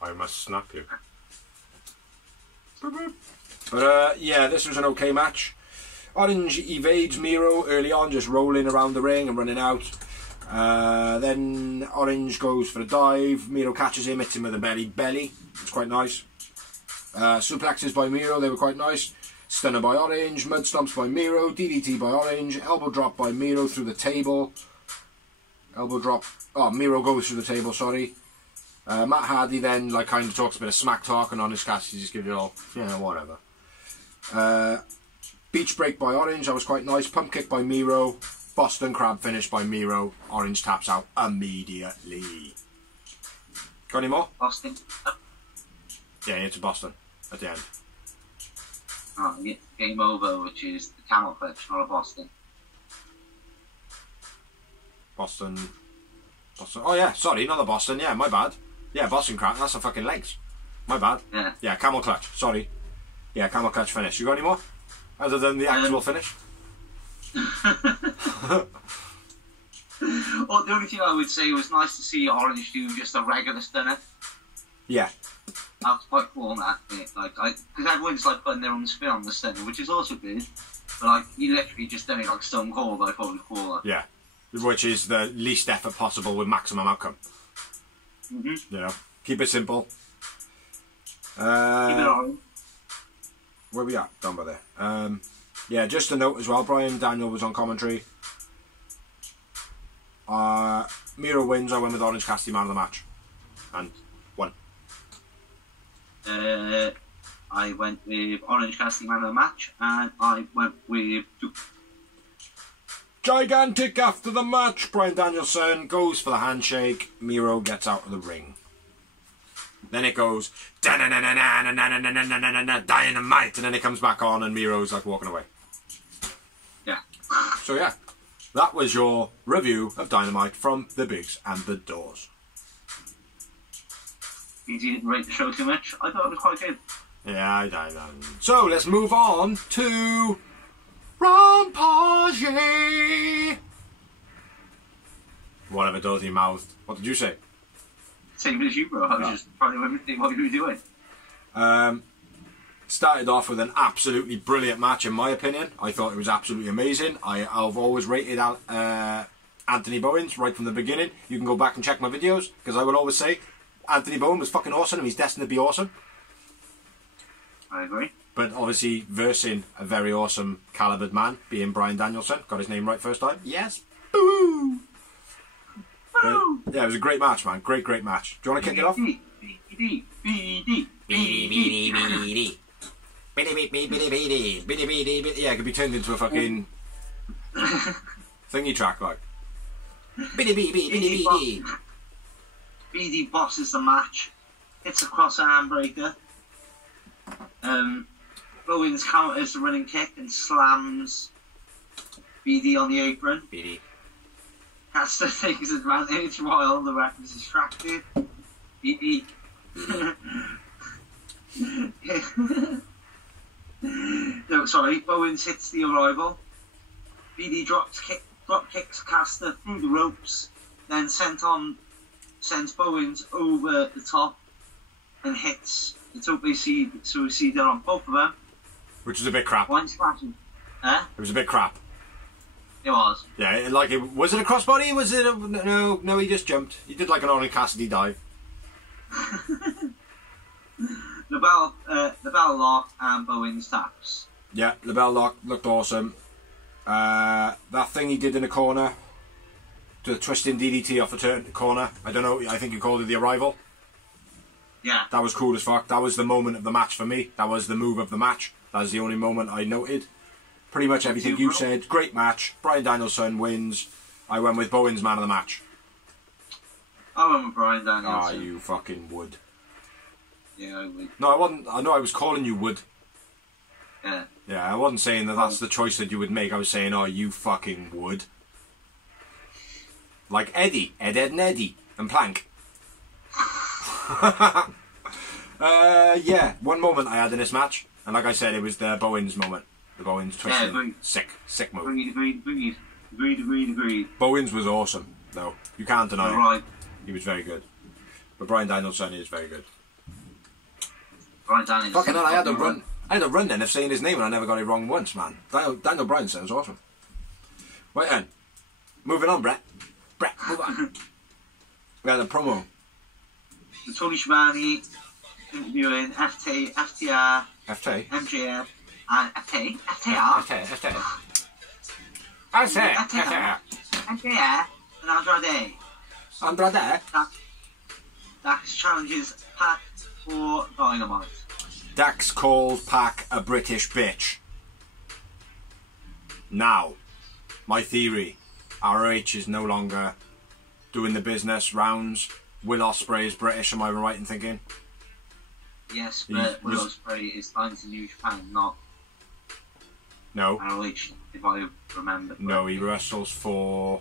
I must snap you. But, yeah, this was an okay match. Orange evades Miro early on, just rolling around the ring and running out. Then Orange goes for a dive. Miro catches him, hits him with a belly. It's quite nice. Suplexes by Miro, they were quite nice. Stunner by Orange, mud stomps by Miro, DDT by Orange, elbow drop by Miro through the table. Elbow drop. Oh, Miro goes through the table, sorry. Matt Hardy then kind of talks a bit of smack talk, and Orange Cassidy just gives it all, whatever. Beach break by Orange, that was quite nice. Pump kick by Miro. Boston Crab finish by Miro. Orange taps out immediately. Got any more? Boston. Yeah, it's Boston at the end. Game Over, which is the camel clutch, not a Boston. Boston. Oh yeah, sorry, not the Boston. Yeah, my bad. Yeah, Boston crack. That's the fucking legs. My bad. Yeah. Yeah, camel clutch. Sorry. Yeah, camel clutch finish. You got any more? Other than the actual finish? Well, the only thing I would say was nice to see Orange do just a regular stunner. Yeah. That was quite cool on that bit. Because everyone's like putting their own spin on the stunner, which is also good. But like, he literally just done it like Stone Cold. I thought it was cool. Yeah. Which is the least effort possible with maximum outcome. Mm-hmm. You know, keep it simple. Keep it on. Where we at? Down by there. Yeah, just a note as well. Brian Daniel was on commentary. Miro wins. I went with Orange Cassidy man of the match, and won. I went with Orange Cassidy man of the match, and I went with gigantic after the match. Brian Danielson goes for the handshake. Miro gets out of the ring. Then it goes dynamite, and then it comes back on, and Miro's like walking away. Yeah. So yeah, that was your review of Dynamite from the Bigs and the Doors. You didn't rate the show too much. I thought it was quite good. Yeah, I don't know. So let's move on to Rampage. Whatever does he mouthed. What did you say? Same as you, bro. I was just trying to remember what you were doing. Started off with an absolutely brilliant match, in my opinion. I thought it was absolutely amazing. I've always rated Anthony Bowens right from the beginning. You can go back and check my videos, because I will always say Anthony Bowen was fucking awesome, and he's destined to be awesome. I agree. But obviously, versing a very awesome calibered man, being Brian Danielson. Got his name right first time. Yes. Boo! Yeah, it was a great match, man. Great match. Do you want to kick it off? Yeah, it could be turned into a fucking thingy track, like. BD bosses the match. Hits across a handbreaker. Bowens counters the running kick and slams BD on the apron. BD. Caster takes advantage while the ref is distracted. BD. No, sorry. Bowens hits the arrival. BD drop kicks Caster through the ropes, then sends Bowens over the top and hits the tope suicida on both of them. Which is a bit crap. One smashing. It was a bit crap. It was. Yeah, was it a crossbody? Was it a... No, he just jumped. He did like an Orange Cassidy dive. The bell lock and Bowens taps. Yeah, the bell lock looked awesome. That thing he did in the corner, the twisting DDT off the corner, I don't know, I think you called it the arrival. Yeah. That was cool as fuck. That was the moment of the match for me. That was the move of the match. That was the only moment I noted. Pretty much everything you said. Great match. Brian Danielson wins. I went with Bowens man of the match. I went with Brian Danielson. Ah, you fucking would. Yeah, I would. No, I wasn't. I know I was calling you would. Yeah. Yeah, I wasn't saying that that's the choice that you would make. I was saying, oh, you fucking would. Like Eddie. Ed, and Eddie. And Plank. Yeah, one moment I had in this match. And like I said, it was the Bowens moment. The Bowens twisting. Yeah, sick move. Agreed. Bowens was awesome, though. You can't deny it. Right. He was very good. But Brian Danielson is very good. Brian Danielson. Fucking hell, I had a run then of saying his name and I never got it wrong once, man. Daniel Bryan sounds awesome. Right then. Moving on, Brett. Move on. We had a promo. Tony Schiavone interviewing FTR, MJF, and FTR, MJF, and Andrade. Dax challenges Pac for Dynamite. Dax calls Pac a British bitch. Now, my theory, ROH is no longer doing the business rounds. Will Ospreay is British, am I right in thinking? Yes, but Will Ospreay is signed to New Japan, not No. ROH, if I remember. No, he wrestles for...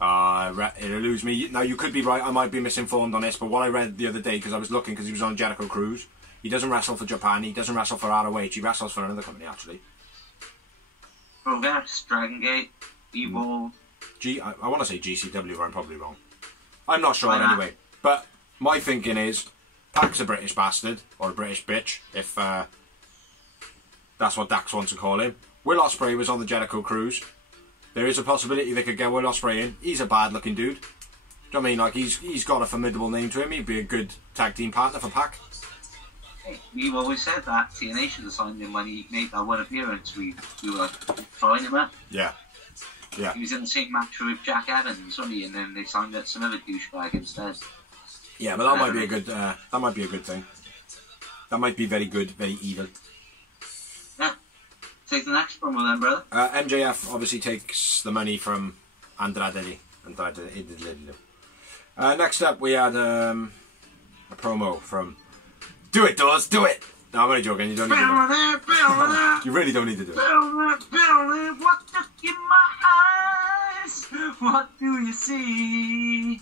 it eludes me. Now, you could be right, I might be misinformed on this, but what I read the other day, because I was looking, because he was on Jericho Cruise, he doesn't wrestle for Japan, he doesn't wrestle for ROH, he wrestles for another company, actually. Progress, Dragon Gate, Evolve. I want to say GCW, but I'm probably wrong. I'm not sure anyway. But my thinking is, Pac's a British bastard, or a British bitch, if that's what Dax wants to call him. Will Ospreay was on the Jericho Cruise. There is a possibility they could get Will Ospreay in. He's a bad looking dude. Do you know what I mean? Like, he's got a formidable name to him. He'd be a good tag team partner for Pac. Hey, we've always said that TNA should have signed him when he made that one appearance. We were like, sign him up. Yeah. Yeah. He was in the same match with Jack Evans, wasn't he? And then they signed up some other douchebag instead. Yeah, but that might be a good. That might be a good thing. That might be very good, very evil. Yeah. Take the next promo then, brother. MJF obviously takes the money from Andrade. Next up, we had a promo from Do It, Dawes, do it! No, I'm only joking, you don't need to do it. You really don't need to do it. What look in my eyes? What do you see?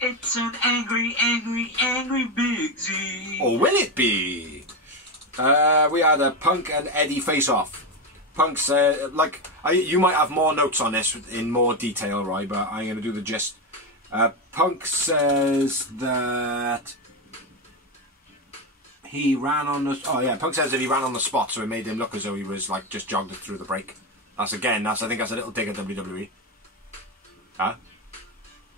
It's an angry, angry, angry Big Z. Or will it be? We had a Punk and Eddie face-off. Punk said, you might have more notes on this in more detail, right? But I'm going to do the gist. Punk says that he ran on the... Oh, yeah, Punk says that he ran on the spot, so it made him look as though he was, just jogged through the break. I think that's a little dig at WWE. Huh?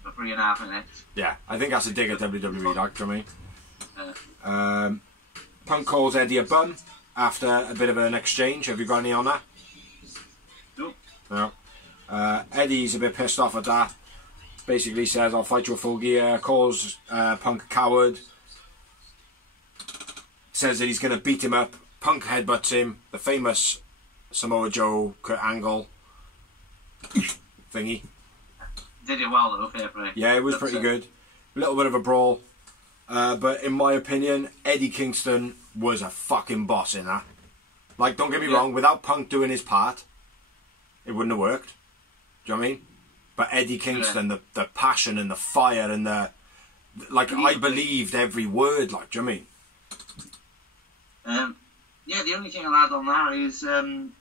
For 3.5 minutes. Yeah, I think that's a dig at WWE, do you know what I mean? Punk calls Eddie a bum after a bit of an exchange. Have you got any on that? Nope. No. Eddie's a bit pissed off at that. Basically says, I'll fight you a full gear. Calls Punk a coward. Says that he's going to beat him up. Punk headbutts him. The famous Samoa Joe Kurt Angle thingy. Did it well though, fair play. Yeah, it was pretty good. A little bit of a brawl. But in my opinion, Eddie Kingston was a fucking boss in that. Don't get me wrong, without Punk doing his part, it wouldn't have worked. Do you know what I mean? But Eddie Kingston, the passion and the fire and the... I believed every word, do you know what I mean? Yeah, the only thing I'll add on that is... and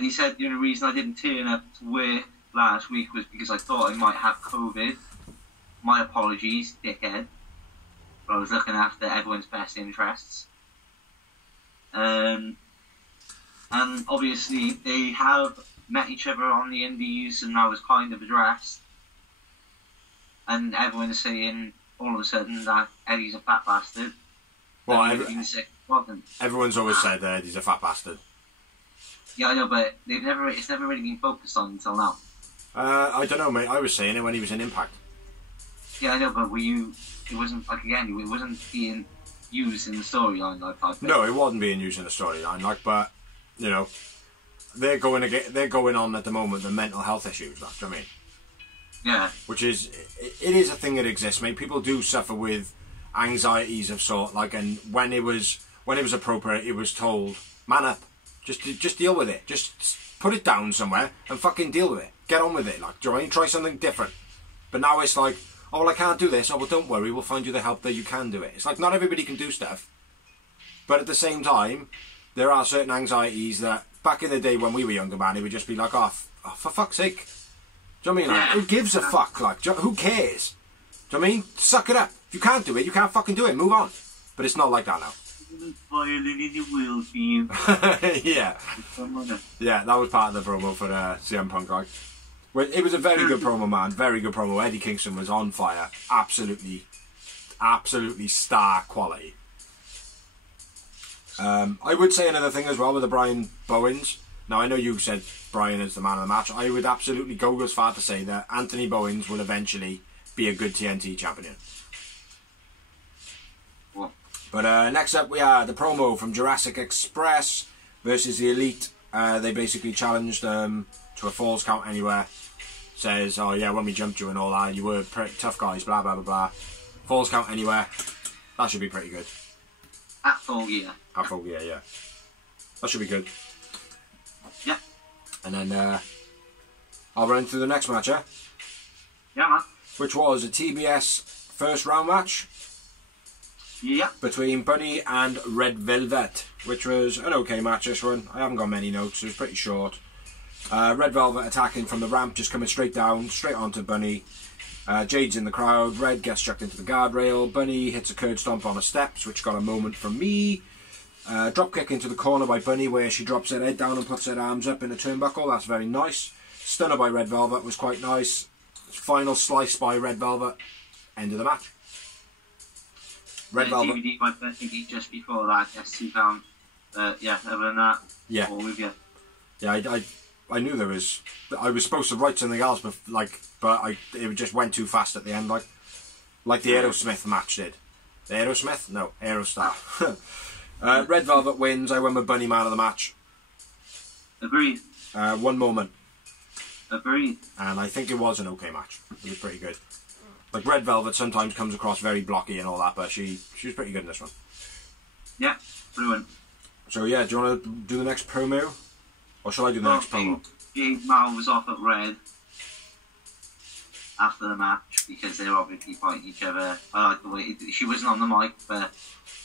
he said the only reason I didn't turn up to work last week was because I thought I might have COVID. My apologies, dickhead. But I was looking after everyone's best interests. And obviously they have met each other on the indies and that was kind of addressed. And everyone's saying all of a sudden that Eddie's a fat bastard. Well, everyone's always said that Eddie's a fat bastard. Yeah, I know, but it's never really been focused on until now. I don't know, mate. I was saying it when he was in Impact. Yeah, I know, but it wasn't, it wasn't being used in the storyline, I think. No, it wasn't being used in the storyline, but, they're going on at the moment the mental health issues, do you know what I mean? Yeah. Which is, it is a thing that exists, mate. People do suffer with anxieties of sort, and when it was appropriate, it was told, man up, just deal with it, just put it down somewhere and fucking deal with it, get on with it, do you know what I mean? Try something different. But now it's oh, well, I can't do this, oh, well, don't worry, we'll find you the help that you can do it. It's not everybody can do stuff, but at the same time, there are certain anxieties that, back in the day when we were younger, man, it would just be oh, for fuck's sake, do you know what I mean? Who gives a fuck, who cares? Do you know what I mean? Suck it up. If you can't do it, you can't fucking do it. Move on. But it's not like that now. Violin in the wheels for you. Yeah. Yeah, that was part of the promo for CM Punk. Well, it was a very good promo, man. Very good promo. Eddie Kingston was on fire. Absolutely star quality. I would say another thing as well with the Brian Bowens. Now, I know you said Brian is the man of the match. I would absolutely go as far to say that Anthony Bowens will eventually be a good TNT champion. What? But next up we had the promo from Jurassic Express versus the Elite. They basically challenged to a Falls Count Anywhere. Says, oh yeah, when we jumped you and all that, you were pretty tough guys, blah blah blah blah. Falls Count Anywhere. That should be pretty good. At Full Gear. At Full Gear, yeah. That should be good. Yeah. And then I'll run through the next match, Yeah, man. which was a TBS first round match. Yeah. Between Bunny and Red Velvet, which was an okay match, this one. I haven't got many notes, it was pretty short. Red Velvet attacking from the ramp, just coming straight down, straight onto Bunny. Jade's in the crowd, Red gets chucked into the guardrail, Bunny hits a curd stomp on the steps, which got a moment from me. Drop kick into the corner by Bunny, where she drops her head down and puts her arms up in a turnbuckle, that's very nice. Stunner by Red Velvet was quite nice. Final slice by Red Velvet, end of the match. Red Velvet. DVD by Becky just before that, S2 pound. Yeah, other than that, yeah. all with you. Yeah, I knew there was. I was supposed to write something else, but it just went too fast at the end, like the Aerosmith match did. The Aerosmith? No, Aerostar. Red Velvet wins. I went with Bunny man of the match. Agreed. One moment. Agreed. And I think it was an okay match. It was pretty good. Like Red Velvet sometimes comes across very blocky and all that, but she was pretty good in this one. Yeah, brilliant. So yeah, do you want to do the next promo? Or shall I do the next promo? Jade mouths off at Red after the match because they were obviously fighting each other. I like the way she wasn't on the mic, but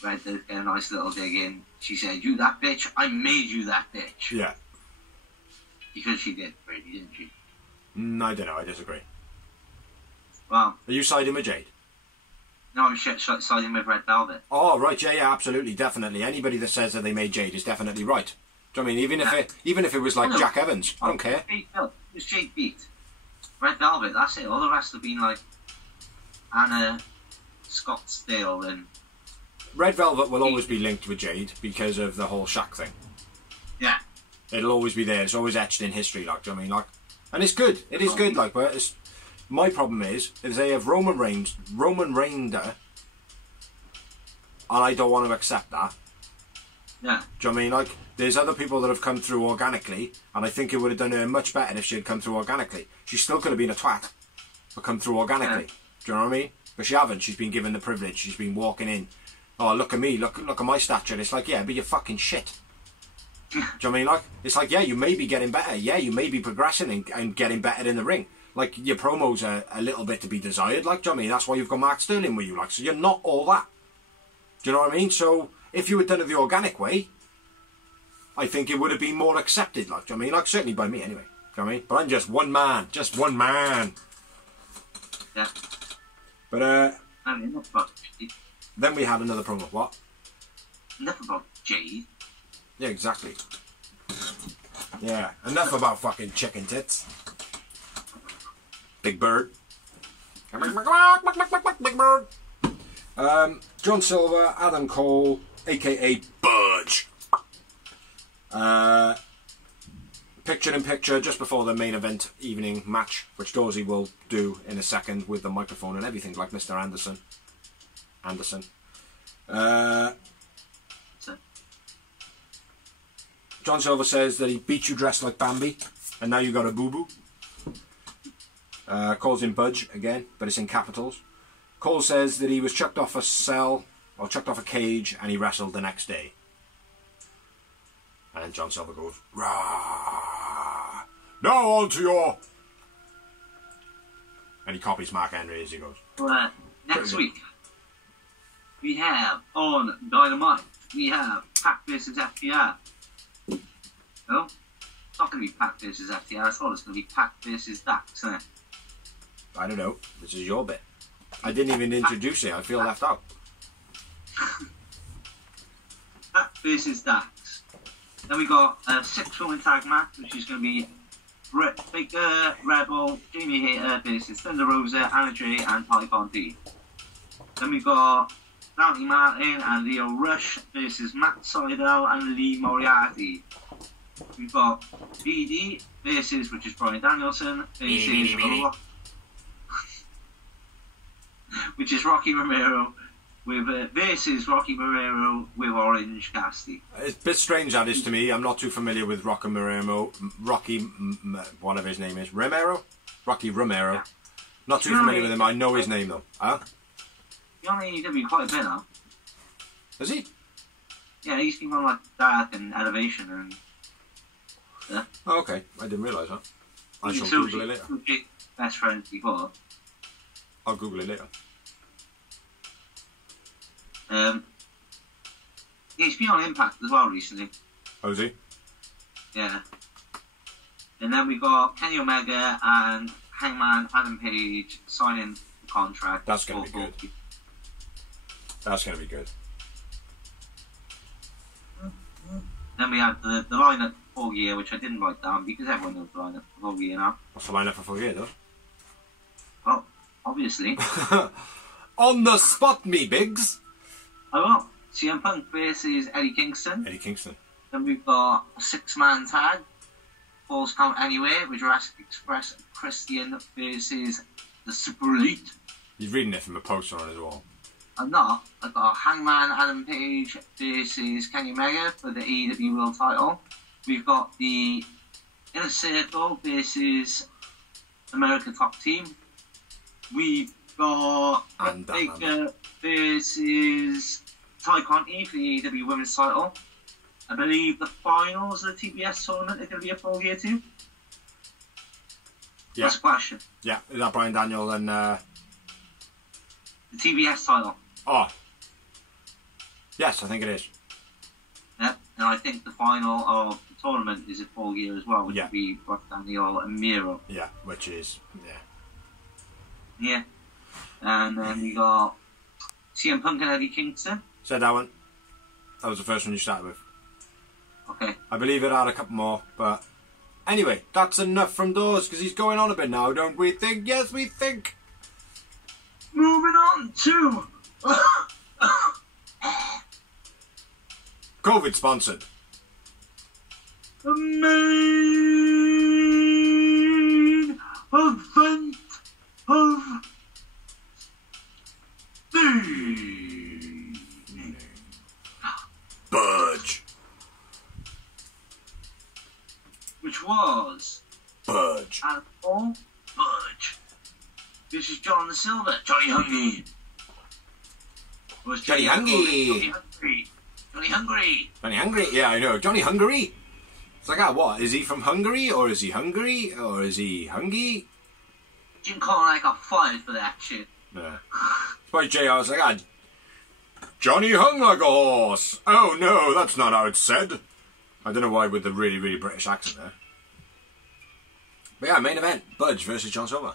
Red did get a nice little dig in. She said, "You that bitch, I made you that bitch." Yeah. Because she did, really, didn't she? I don't know, I disagree. Well, are you siding with Jade? No, I'm siding with Red Velvet. Oh, right, yeah, absolutely, definitely. Anybody that says that they made Jade is definitely right. Do you know what I mean? Even if it was like Jack Evans, I don't care. It was Jade beat Red Velvet, that's it. All the rest have been like Anna Scottsdale and... Red Velvet will always be linked with Jade because of the whole Shaq thing. Yeah. It'll always be there. It's always etched in history, like, do you know what I mean? Like, and it's good. It is good, like, but it's... My problem is they have Roman Reigns her, and I don't want to accept that. Yeah. Do you know what I mean? Like, there's other people that have come through organically, and I think it would have done her much better if she had come through organically. She still could have been a twat, but come through organically. Yeah. Do you know what I mean? But she haven't. She's been given the privilege. She's been walking in. Oh, look at me. Look at my stature. And it's like, yeah, but you're fucking shit. Do you know what I mean? Like, it's like, yeah, you may be getting better. Yeah, you may be progressing and getting better in the ring. Like, your promos are a little bit to be desired, like, do you know what I mean? That's why you've got Mark Sterling with you, like, so you're not all that. Do you know what I mean? So, if you had done it the organic way, I think it would have been more accepted, like, do you know what I mean? Like, certainly by me, anyway. Do you know what I mean? But I'm just one man. Just one man. Yeah. But, I mean, enough about Jade. Then we had another promo. What? Enough about Jade. Yeah, exactly. Yeah, enough about fucking chicken tits. Big Bird. Big Bird. John Silver, Adam Cole, aka Budge. Picture in picture just before the main event evening match, which Dorsey will do in a second with the microphone and everything, like Mr. Anderson. John Silver says that he beat you dressed like Bambi, and now you got a boo-boo. Calls him Budge again, but it's in capitals. Cole says that he was chucked off a cell, or chucked off a cage, and he wrestled the next day. And then John Silver goes, "Rah! Now on to your..." And he copies Mark Henry as he goes. Well, next week, we have on Dynamite, we have Pac versus FTR. No? It's not going to be Pac versus FTR at all, it's going to be Pac versus Dax, isn't it? I don't know. This is your bit. I didn't even introduce it. I feel left out. Pac versus Dax. Then we got a 6-woman tag match, which is going to be Britt Baker, Rebel, Jamie Hayter versus Thunder Rosa, Anna Jay, and Ty Conti. Then we got Dante Martin and Leo Rush versus Matt Seidel and Lee Moriarty. We've got BD versus, which is Bryan Danielson, versus which is Rocky Romero with versus Rocky Romero with Orange Cassidy. It's a bit strange that is to me. I'm not too familiar with Rocky Romero. Whatever his name is, Romero. Yeah. Not too familiar with him. I know his name though. Huh? He's on AEW quite a bit now. Is he? Yeah, he's been on like Dark and Elevation and. Yeah. Oh, okay, I didn't realise that. I shall So Google it later. Best friends before. I'll Google it later. He's been on Impact as well recently. Oh, is he? Yeah. And then we got Kenny Omega and Hangman Adam Page signing the contract. That's going to be good. That's going to be good. Then we had the lineup for Full Gear, which I didn't write down because everyone knows the lineup for Full Gear now. What's the lineup for Full Gear, though? Well, obviously. On the spot, me bigs. I will. CM Punk versus Eddie Kingston. Eddie Kingston. Then we've got a 6-man tag. Falls Count Anywhere with Jurassic Express Christian versus the Super Elite. He's reading it from a poster on his wall. I'm not. I've got Hangman Adam Page versus Kenny Omega for the AEW World title. We've got the Inner Circle versus America Top Team. We've got Baker versus Ty Conti for the AEW Women's title. I believe the finals of the TBS tournament are going to be a Full Gear too. Yeah. That's a question. Yeah, is that Brian Daniel and... The TBS title. Oh. Yes, I think it is. Yep, and I think the final of the tournament is a Full Gear as well, which would be Brian Daniel and Miro. Yeah, which is... Yeah. Yeah. And then we got CM Punk and Eddie Kingston. Said that one. That was the first one you started with. Okay. I believe it had a couple more, but... Anyway, that's enough from Dawes, because he's going on a bit now, don't we think? Yes, we think! Moving on to... COVID sponsored. The main event of the Budge. which was Budge. and all Budge. This is John the Silver, Johnny Hungry. Johnny Hungry. Johnny Hungry. Johnny Hungry. Johnny Hungry? Yeah, I know. Johnny Hungary? It's like, what? Is he from Hungary? Or is he hungry? Or is he hungry? Jim Conner, I got fired for that shit. Yeah. It's by JR. I was like, Johnny hung like a horse. Oh, no, that's not how it's said. I don't know why with the really, really British accent there. But yeah, main event. Budge versus John Silver.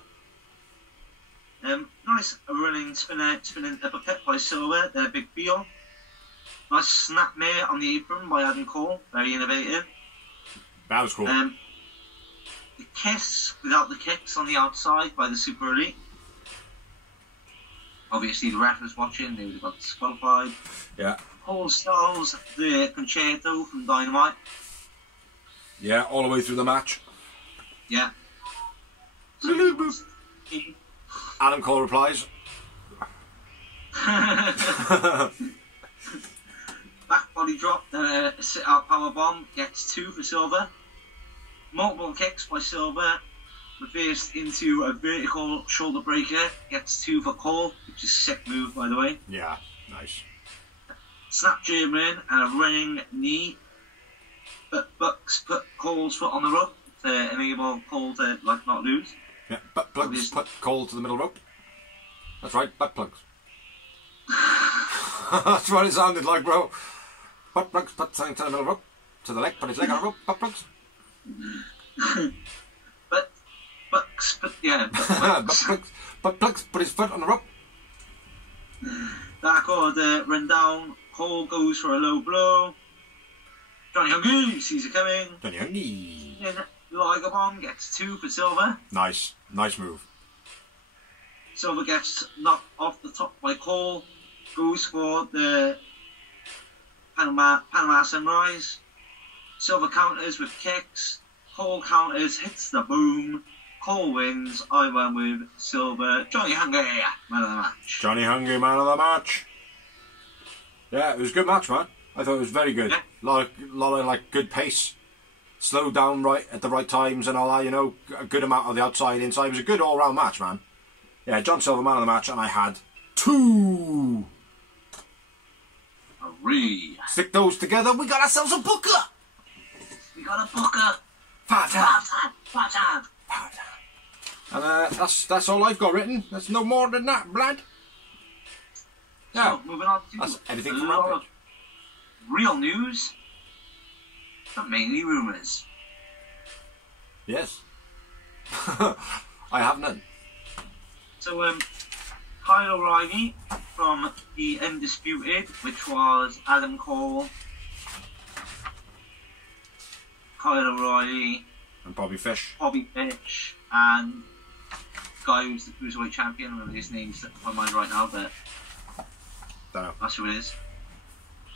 Nice running spinning uppercut by Silver, their big Beal. Nice snapmare on the apron by Adam Cole, very innovative. That was cool. The kiss without the kicks on the outside by the Super Elite. Obviously the ref was watching, they would have got disqualified. Yeah. Cole Styles, the conchairto from Dynamite. Yeah, all the way through the match. Yeah. Adam Cole replies. Back body drop, sit out power bomb, gets 2 for Silver. Multiple kicks by Silver, reversed into a vertical shoulder breaker, gets 2 for Cole, which is a sick move by the way. Yeah, nice. Snap German and a running knee. But Bucks put Cole's foot on the rope to enable Cole to not lose. Yeah, butt plugs put Cole to the middle rope. That's right, butt plugs. That's what it sounded like, bro. Butt plugs put something to the middle rope. To the leg, put his leg on a rope, butt plugs. But Bucks put, yeah. Butt plugs put his foot on the rope. Dark Order run down. Cole goes for a low blow. Johnny Hungry sees it coming. Johnny Hungry. Then Liger Bomb gets 2 for Silver. Nice move. Silver gets knocked off the top by Cole. Goes for the Panama Sunrise. Silver counters with kicks. Cole counters, hits the boom. Cole wins. I went with Silver. Johnny Hungry, man of the match. Johnny Hungry, man of the match. Yeah, it was a good match, man. I thought it was very good. Yeah. Lot of like good pace. Slowed down right at the right times and all that, you know. A good amount of the outside, inside. It was a good all-round match, man. Yeah, John Silver, man of the match, and I had 2. A 3. Stick those together, we got ourselves a booker! We got a booker. Part time. Part time. And that's all I've got written. There's no more than that, Brad. So, moving on to that's anything a from lot our of real news, but mainly rumours. Yes. I have none. So, Kyle O'Reilly from the Undisputed, which was Adam Cole, Kyle O'Reilly, And Bobby Fish. and guy who's the Cruiserweight Champion. I don't remember his name slipped my mind right now, but Don't know. that's who it is.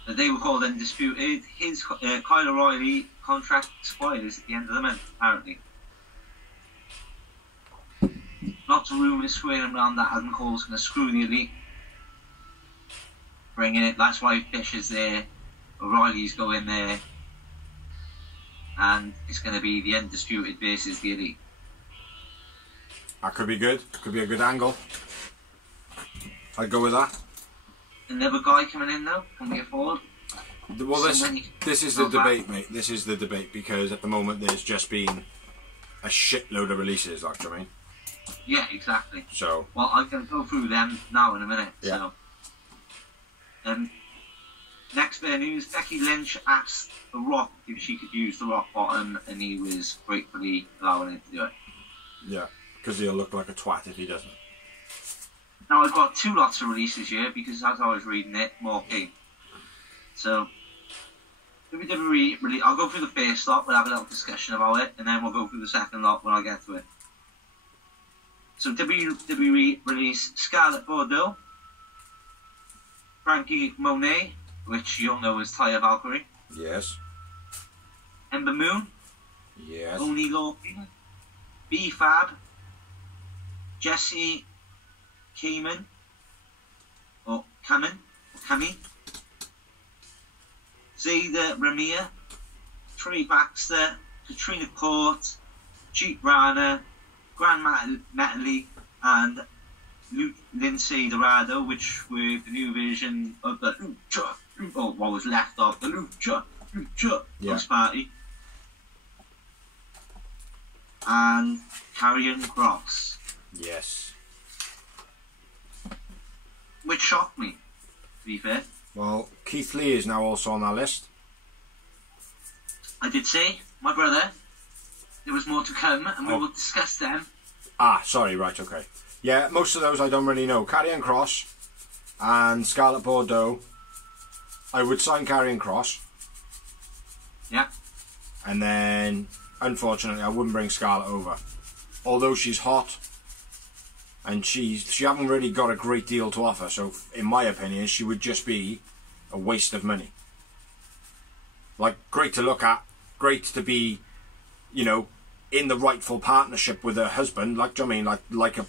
They were called Undisputed. His Kyle O'Reilly contract expires at the end of the month, apparently. Lots of rumours swirling around that Adam Cole's going to screw the Elite. Bringing it, that's why Fish is there. O'Reilly's going there. And it's going to be the Undisputed versus the Elite. That could be good. Could be a good angle. I'd go with that. Another guy coming in though, can we afford? Well, this is the debate, mate. This is the debate because at the moment there's just been a shitload of releases, like, do you know what I mean? Yeah, exactly. So. Well, I can go through them now in a minute. Yeah. So. Next bit of news, Becky Lynch asked The Rock if she could use the rock bottom, and he was gratefully allowing her to do it. Yeah, because he'll look like a twat if he doesn't. Now, I've got 2 lots of releases here, because as I was reading it, more came. So, WWE really, I'll go through the first lot, we'll have a little discussion about it, and then we'll go through the second lot when I get to it. So, WWE released Scarlett Bordeaux, Frankie Monet, which you'll know as Taya Valkyrie. Yes. Ember Moon. Yes. Oni Lorcan. B-Fab. Jesse Kamen. Or Kamen. Or Kami. Zayda Ramir. Trey Baxter. Katrina Court. Jeet Rana. Grand Metally. And Lindsay Dorado, which were the new version of the Lucha. Or what was left of the Lucha House Party. And Karrion Kross. Yes. Which shocked me, to be fair. Well, Keith Lee is now also on that list. I did say, my brother, there was more to come, and we will discuss them. Ah, sorry, right, okay. Yeah, most of those I don't really know. Karrion Kross and Scarlett Bordeaux. I would sign Karrion Kross. Yeah. And then, unfortunately, I wouldn't bring Scarlett over. Although she's hot, and she hasn't really got a great deal to offer, so in my opinion, she would just be a waste of money. Like, great to look at, great to be, you know, in the rightful partnership with her husband, like, do you know what I mean,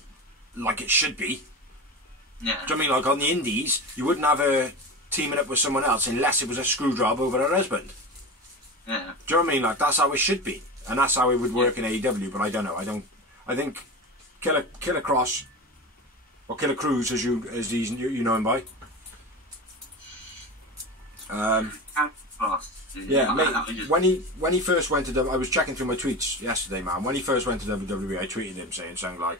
like it should be. Yeah. Do you know what I mean, like on the indies, you wouldn't have her teaming up with someone else unless it was a screw job over her husband. Yeah. Do you know what I mean? Like, that's how it should be, and that's how it would work in AEW. But I don't know. I think Killer Kross or Killer Cruz, as you know him by. Yeah, mate, when he first went to I was checking through my tweets yesterday, man. When he first went to WWE, I tweeted him saying something like,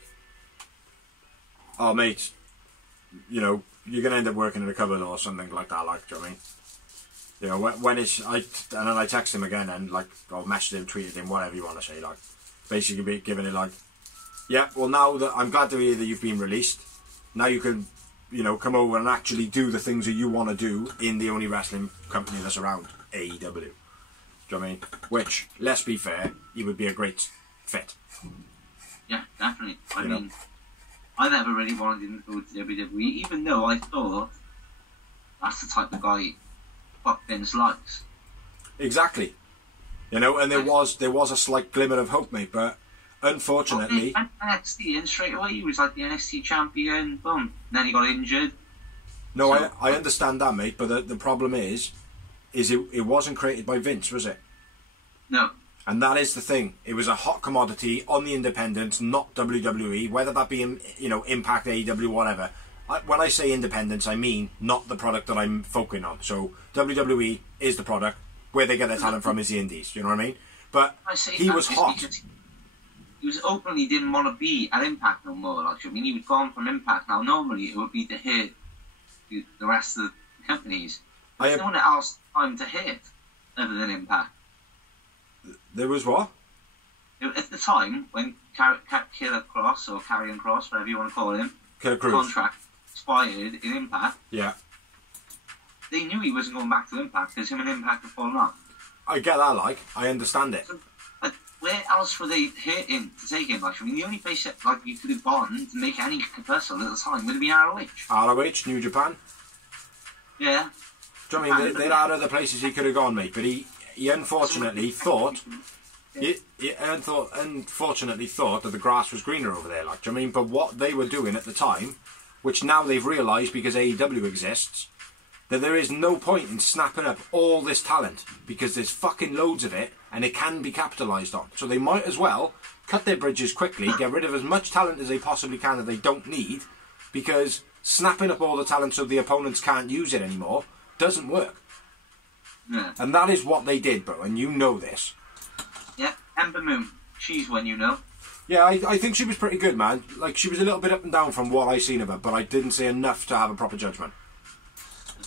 "Oh, mate, you know, you're gonna end up working in a cupboard or something like that." Like, do you know what I mean? You know, and then I texted him again and like, or messaged him, tweeted him, whatever you want to say, like, basically giving it like, yeah, well, now that I'm glad to hear that you've been released, now you can, you know, come over and actually do the things that you want to do in the only wrestling company that's around, AEW. Do you know what I mean? Which, let's be fair, he would be a great fit. Yeah, definitely. I mean, I never really wanted him to go to WWE, even though I thought that's the type of guy Buck Vince likes. Exactly. You know, and there was a slight glimmer of hope, mate, but unfortunately... Well, NXT, and straight away he was like the NXT champion, boom. And then he got injured. No, so, I understand that, mate, but the problem is it wasn't created by Vince, was it? No. And that is the thing. It was a hot commodity on the independents, not WWE, whether that be, you know, Impact, AEW, whatever. when I say independence, I mean not the product that I'm focusing on. So WWE is the product. Where they get their talent from is the indies. You know what I mean? But he was hot. He was openly didn't want to be at Impact no more. Like, I mean, he was gone from Impact. Now, normally it would be to hit the rest of the companies. There's no one else time to hit other than Impact. There was what? At the time when Killer Cross or Karrion Cross, whatever you want to call him, contract expired in Impact. Yeah. They knew he wasn't going back to Impact because him and Impact had fallen off. I get that. I understand it. So, where else were they hitting to take him? Like, I mean, the only place that you could have gone to make any comparison at the time would have been ROH. ROH, New Japan. Yeah. Do you know what I mean? There are other places he could have gone, mate, but he unfortunately thought. He unfortunately thought that the grass was greener over there. Like, do you know what I mean? But what they were doing at the time, which now they've realised because AEW exists, that there is no point in snapping up all this talent because there's fucking loads of it and it can be capitalised on. So they might as well cut their bridges quickly, get rid of as much talent as they possibly can that they don't need, because snapping up all the talent so the opponents can't use it anymore doesn't work. Yeah. And that is what they did, bro, and you know this. Yeah, Ember Moon. She's one you know. Yeah, I think she was pretty good, man. Like, she was a little bit up and down from what I seen of her, but I didn't see enough to have a proper judgment.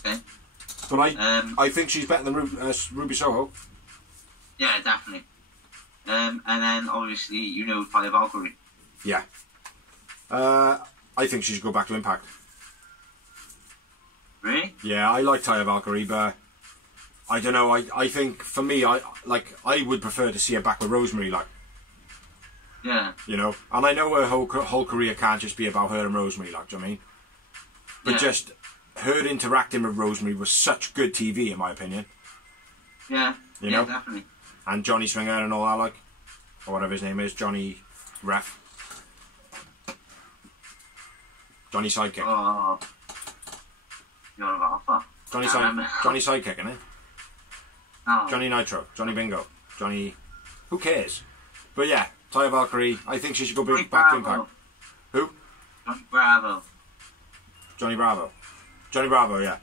Okay. But I think she's better than Ruby Soho. Yeah, definitely. And then, obviously, you know Taya Valkyrie. Yeah. I think she should go back to Impact. Really? Yeah, I like Taya Valkyrie, but I don't know. I think, for me, I would prefer to see her back with Rosemary, like. Yeah. You know? And I know her whole career can't just be about her and Rosemary, like, do you know what I mean? But just her interacting with Rosemary was such good TV, in my opinion. Yeah. You know? Definitely. And Johnny Swinger and all that, like. Or whatever his name is, Johnny Ref. Johnny Sidekick. Oh. You're a laugher. Johnny Sidekick, innit? Oh. Johnny Nitro, Johnny Bingo, Johnny... Who cares? But yeah, Taya Valkyrie, I think she should go back to Impact. Who? Johnny Bravo. Johnny Bravo. Johnny Bravo, yeah.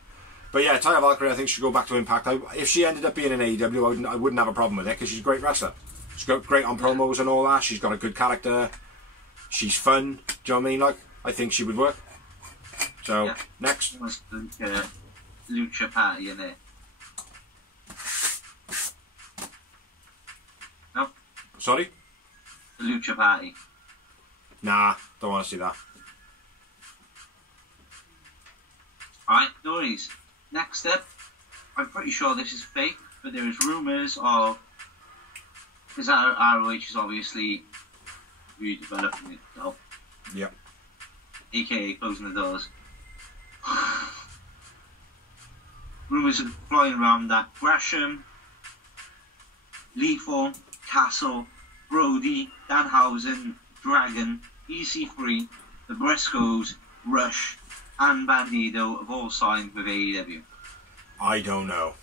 But yeah, Taya Valkyrie, I think she should go back to Impact. If she ended up being in AEW, I wouldn't have a problem with it, because she's a great wrestler. She's got great on promos and all that. She's got a good character. She's fun. Do you know what I mean? Like, I think she would work. So, next. Lucha Party in it. No? Sorry? The Lucha Party. Nah, don't want to see that. Alright, no worries. Next up, I'm pretty sure this is fake, but there is rumours of... Because ROH is obviously redeveloping itself. Yep. AKA closing the doors. Rumours are flying around that Gresham, Lethal, Castle, Brody, Danhausen, Dragon, EC3, the Briscoes, Rush, and Bandido have all signed with AEW. I don't know.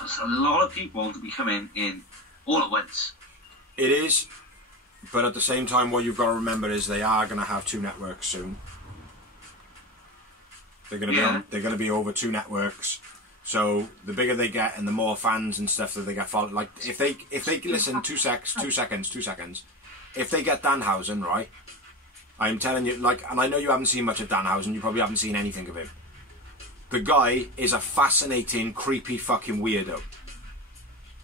That's a lot of people to be coming in all at once. It is, but at the same time, what you've got to remember is they are going to have 2 networks soon. They're going to be they're going to be over 2 networks. So the bigger they get, and the more fans and stuff that they get followed. Like if they listen 2 seconds. If they get Danhausen, right? I'm telling you, like, and I know you haven't seen much of Danhausen. You probably haven't seen anything of him. The guy is a fascinating, creepy fucking weirdo.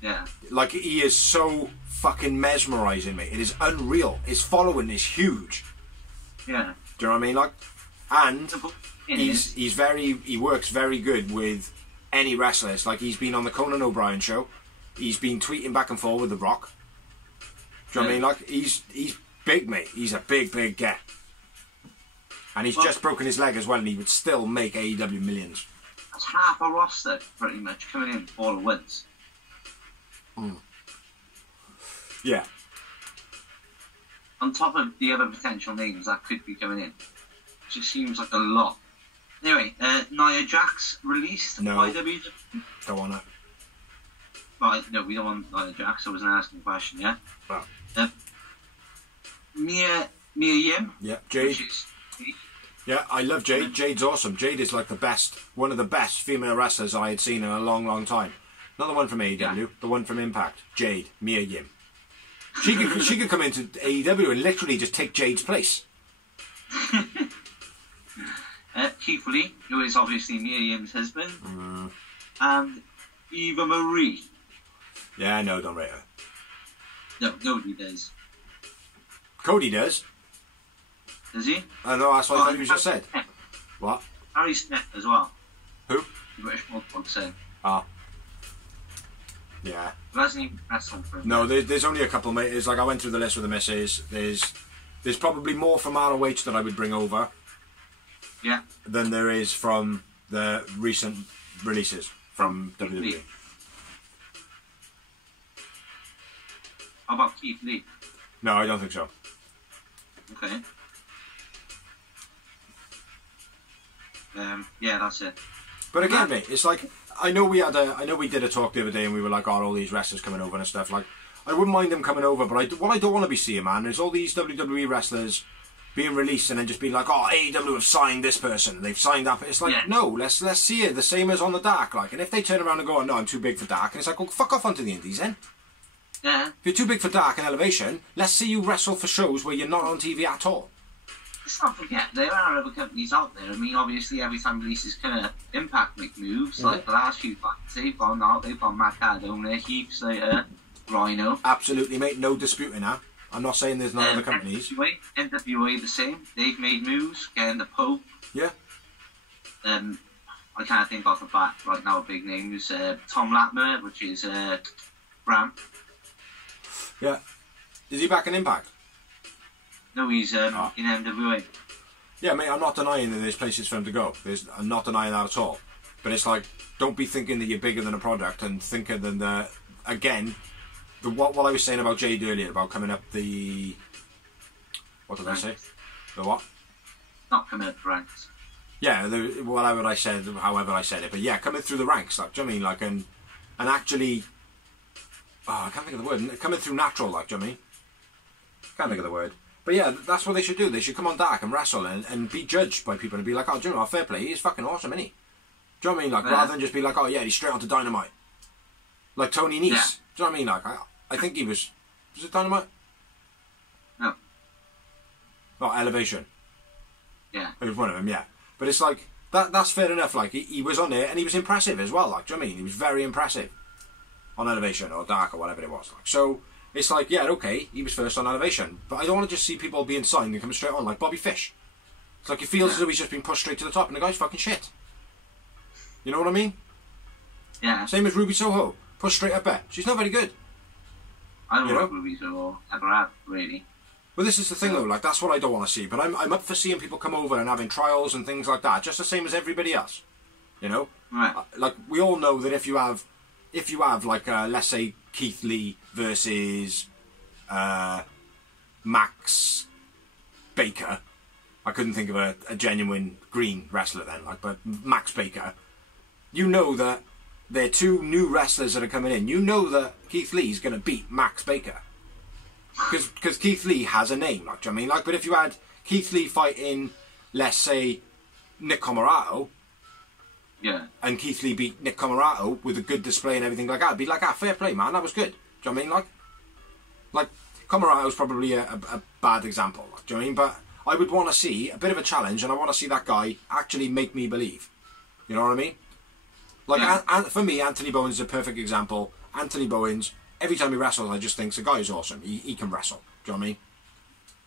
Yeah. Like, he is so fucking mesmerising, mate. It is unreal. His following is huge. Yeah. Do you know what I mean? Like, and he works very good with any wrestlers. Like, he's been on the Conan O'Brien show. He's been tweeting back and forth with The Rock. Do you know what I mean? Like, he's big, mate. He's a big get. And he's just broken his leg as well, and he would still make AEW millions. That's half a roster, pretty much, coming in all at once. Mm. Yeah. On top of the other potential names that could be coming in. It just seems like a lot. Anyway, Nia Jax released by WWE. Don't want it. Right, no, we don't want Nia Jax. I wasn't asking the question, yeah? Oh. Mia Yim. Yeah, Jade. Yeah, I love Jade. Jade's awesome. Jade is like one of the best female wrestlers I had seen in a long, long time. Not the one from AEW, the one from Impact. Jade, Mia Yim. She could come into AEW and literally just take Jade's place. Keith Lee, who is obviously Mia Yim's husband, and Eva Marie. Yeah, no, don't rate her. No, nobody does. Cody does. Does he? I know, that's what I thought you just said. What? Harry Smith as well. Who? The British Bulldog saying. Ah. Yeah. But hasn't even wrestled for him. No, there's only a couple, mate. It's like I went through the list with the missus. There's probably more from ROH that I would bring over. Yeah. Than there is from the recent releases from WWE. How about Keith Lee? No, I don't think so. Okay. Yeah, that's it. But again, mate, it's like I know we did a talk the other day, and we were like, "Oh, all these wrestlers coming over and stuff." Like, I wouldn't mind them coming over, but what I don't want to be seeing, man, is all these WWE wrestlers being released and then just being like, "Oh, AEW have signed this person, they've signed that." It's like, no, let's see it the same as on the Dark, like. And if they turn around and go, "Oh, no, I'm too big for Dark," and it's like, "Well, fuck off onto the Indies, then." Yeah. If you're too big for Dark and Elevation, let's see you wrestle for shows where you're not on TV at all. Let's not forget, there are other companies out there. I mean, obviously, every time releases kind of Impact make moves. Like the last few fights, they've gone Matt Cardone there, Heath Slater, Rhino. Absolutely, mate. No disputing that. I'm not saying there's no other companies. NWA the same. They've made moves, getting the Pope. Yeah. I can't think off the bat right now. A big name is Tom Latimer, which is Bram. Yeah. Is he back in Impact? No, he's in NWA. Yeah, mate, I'm not denying that there's places for him to go. I'm not denying that at all. But it's like, don't be thinking that you're bigger than a product and thinking than what I was saying about Jade earlier, about coming up the... What did I say? The what? Not coming up the ranks. Yeah, however I said it. But yeah, coming through the ranks, like, do you know what I mean? Like, and actually... Oh, I can't think of the word. Coming through natural, like, do you know what I mean? Can't think of the word. But yeah, that's what they should do. They should come on Dark and wrestle and be judged by people and be like, "Oh, do you know what? Fair play. He's fucking awesome, isn't he?" Do you know what I mean? Like, rather than just be like, "Oh, yeah, he's straight onto Dynamite." Like Tony Nese. Yeah. Do you know what I mean? Like, I think he was it Dynamite? No. Oh, Elevation. Yeah. It was one of them, yeah. But it's like, that's fair enough. Like, he was on there and he was impressive as well. Like, do you know what I mean? He was very impressive on Elevation or Dark or whatever it was. Like, so... It's like, yeah, okay, he was first on Elevation, but I don't want to just see people being signed and coming straight on, like Bobby Fish. It's like, it feels as though he's just been pushed straight to the top, and the guy's fucking shit. You know what I mean? Yeah. Same as Ruby Soho, pushed straight up there. She's not very good. I don't know Ruby Soho ever have, really. Well, this is the thing, though, like, that's what I don't want to see, but I'm up for seeing people come over and having trials and things like that, just the same as everybody else. You know? Right. Like, we all know that if you have like, let's say, Keith Lee versus Max Baker. I couldn't think of a genuine green wrestler then, like, but Max Baker. You know that they're two new wrestlers that are coming in. You know that Keith Lee's going to beat Max Baker. Because Keith Lee has a name, like, do you know what I mean? Like, but if you had Keith Lee fighting, let's say, Nick Comoroto, yeah, and Keith Lee beat Nick Comoroto with a good display and everything like that, I'd be like, fair play, man, that was good. Do you know what I mean? Like Comorato's probably a bad example, like, do you know what I mean? But I would want to see a bit of a challenge, and I want to see that guy actually make me believe. You know what I mean? Like, yeah. For me, Anthony Bowens is a perfect example. Anthony Bowens, every time he wrestles, I just think the guy is awesome. He can wrestle. Do you know what I mean?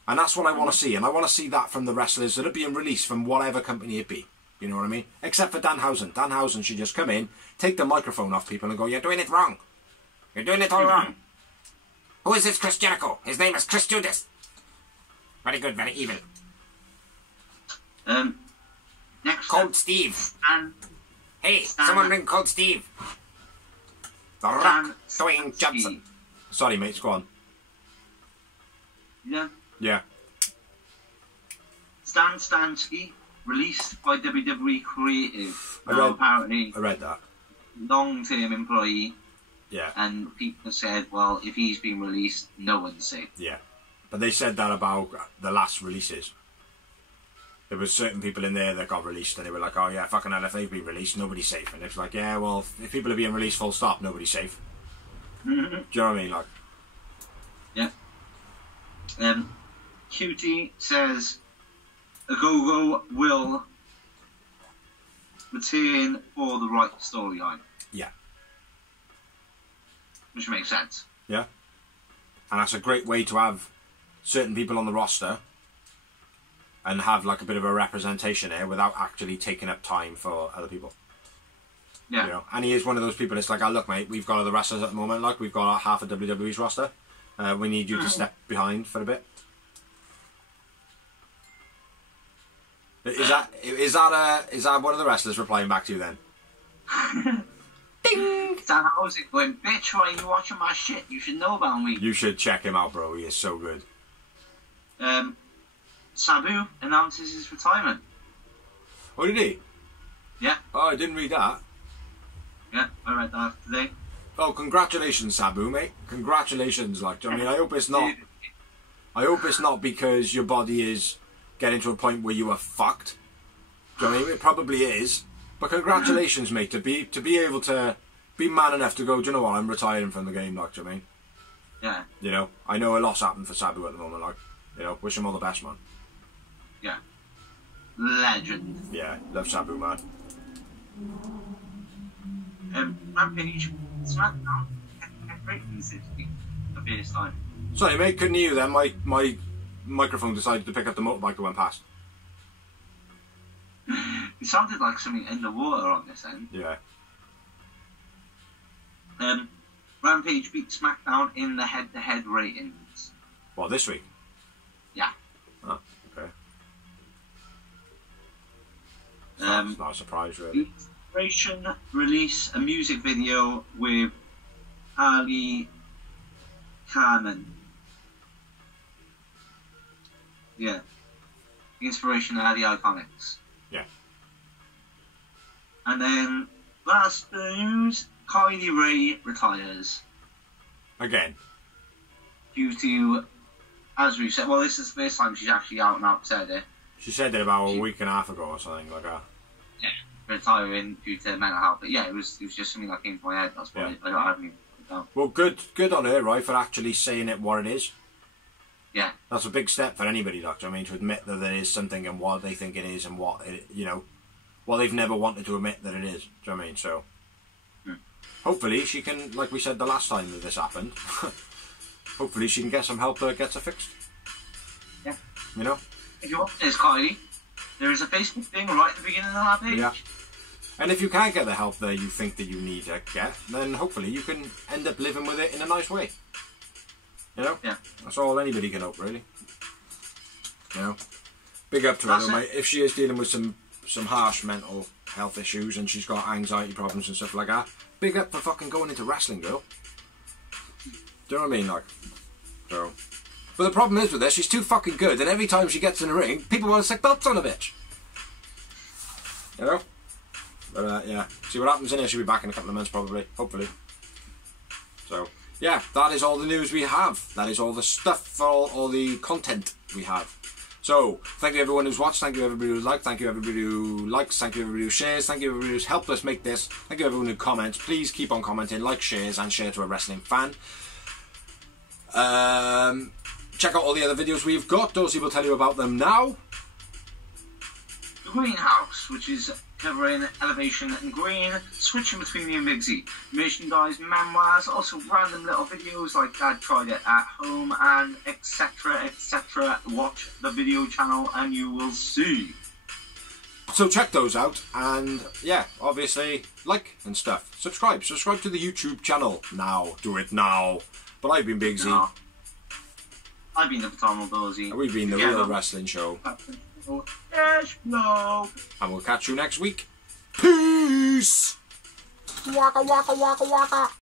And that's what I want to see, and I want to see that from the wrestlers that are being released from whatever company it be. You know what I mean? Except for Danhausen. Danhausen should just come in, take the microphone off people and go, "You're doing it wrong. You're doing it all wrong. Who is this Chris Jericho? His name is Chris Judas." Very good, very evil. Next Cold Steve. And hey, someone ring Cold Steve. The Rock Dwayne Johnson. Sorry, mates, go on. Yeah. Yeah. Stan Stansky, released by WWE Creative. I read that. Long-term employee. Yeah. And people said, well, if he's been released, no one's safe. Yeah. But they said that about the last releases. there was certain people in there that got released, and they were like, oh yeah, fucking hell, if they've been released, nobody's safe. And it's like, yeah, well, if people are being released full stop, nobody's safe. Do you know what I mean? Like, yeah. QT says Agogo will return for the right storyline. Yeah. Which makes sense. Yeah. And that's a great way to have certain people on the roster and have like a bit of a representation here without actually taking up time for other people. Yeah. You know, and he is one of those people. It's like, oh look, mate, we've got other wrestlers at the moment. Like, we've got half of WWE's roster. We need you to step behind for a bit. Is that one of the wrestlers replying back to you then? Ding! Dan Housen going, bitch, why are you watching my shit? You should know about me. You should check him out, bro. He is so good. Sabu announces his retirement. Oh, did he? Yeah. Oh, I didn't read that. Yeah, I read that today. Oh, congratulations, Sabu, mate. Congratulations. Like, I mean, I hope it's not. I hope it's not because your body is getting to a point where you are fucked. Do you know what I mean? It probably is. But congratulations, mate, to be able to be man enough to go, do you know what, I'm retiring from the game, like, do you know what I mean? Yeah. You know, I know a lot's happened for Sabu at the moment, like, you know, wish him all the best, man. Yeah. Legend. Yeah, love Sabu, man. Rampage, SmackDown, ratings this week, the first time. Sorry, mate, couldn't hear you then. My microphone decided to pick up the motorbike that went past. It sounded like something in the water on this end. Yeah. Rampage beat SmackDown in the head-to-head ratings. What, this week? Yeah. Oh, okay. It's not a surprise, really. Inspiration release a music video with Ali Carmen. Yeah. Inspiration Ali Iconics. Yeah. And then last news, Kylie Ray retires. Again. Due to, as we said, well, this is the first time she's actually out and out said it. She said it about a week and a half ago or something like that. Yeah. Retiring due to mental health. But yeah, it was just something that came to my head. That's why I haven't even put it down. Well, good on her, right, for actually saying it what it is. Yeah. That's a big step for anybody, Doctor. I mean, to admit that there is something and what they think it is and what it, you know, what they've never wanted to admit that it is. Do you know what I mean? So, hopefully she can, like we said the last time that this happened, hopefully she can get some help that gets her fixed. Yeah. You know? If you want this, Kylie, there is a Facebook thing right at the beginning of that page. Yeah. And if you can't get the help that you think that you need to get, then hopefully you can end up living with it in a nice way. You know? Yeah. That's all anybody can hope, really. You know? Big up to her, though, mate. If she is dealing with some harsh mental health issues and she's got anxiety problems and stuff like that, big up for fucking going into wrestling, girl. Do you know what I mean? Like, so. But the problem is with this, she's too fucking good, and every time she gets in the ring, people want to stick belts on a bitch. You know? But, yeah. See what happens in here. She'll be back in a couple of months, probably. Hopefully. So, yeah, that is all the news we have. That is all the stuff, all the content we have. So, thank you everyone who's watched, thank you everybody who's liked, thank you everybody who likes, thank you everybody who shares, thank you everybody who's helped us make this, thank you everyone who comments. Please keep on commenting, like, shares, and share to a wrestling fan. Check out all the other videos we've got. Dorsey will tell you about them now. The Greenhouse, which is covering Elevation and Green, switching between me and Big Z. Merchandise, memoirs, also random little videos like Dad Tried It at Home, and etc, etc. Watch the video channel and you will see. So check those out, and yeah, obviously, like and stuff. Subscribe to the YouTube channel now. Do it now. But I've been Big Z. No. I've been the Phenomenal Dorsey. We've been the Real Wrestling Show. No. And we'll catch you next week. Peace! Waka waka waka waka.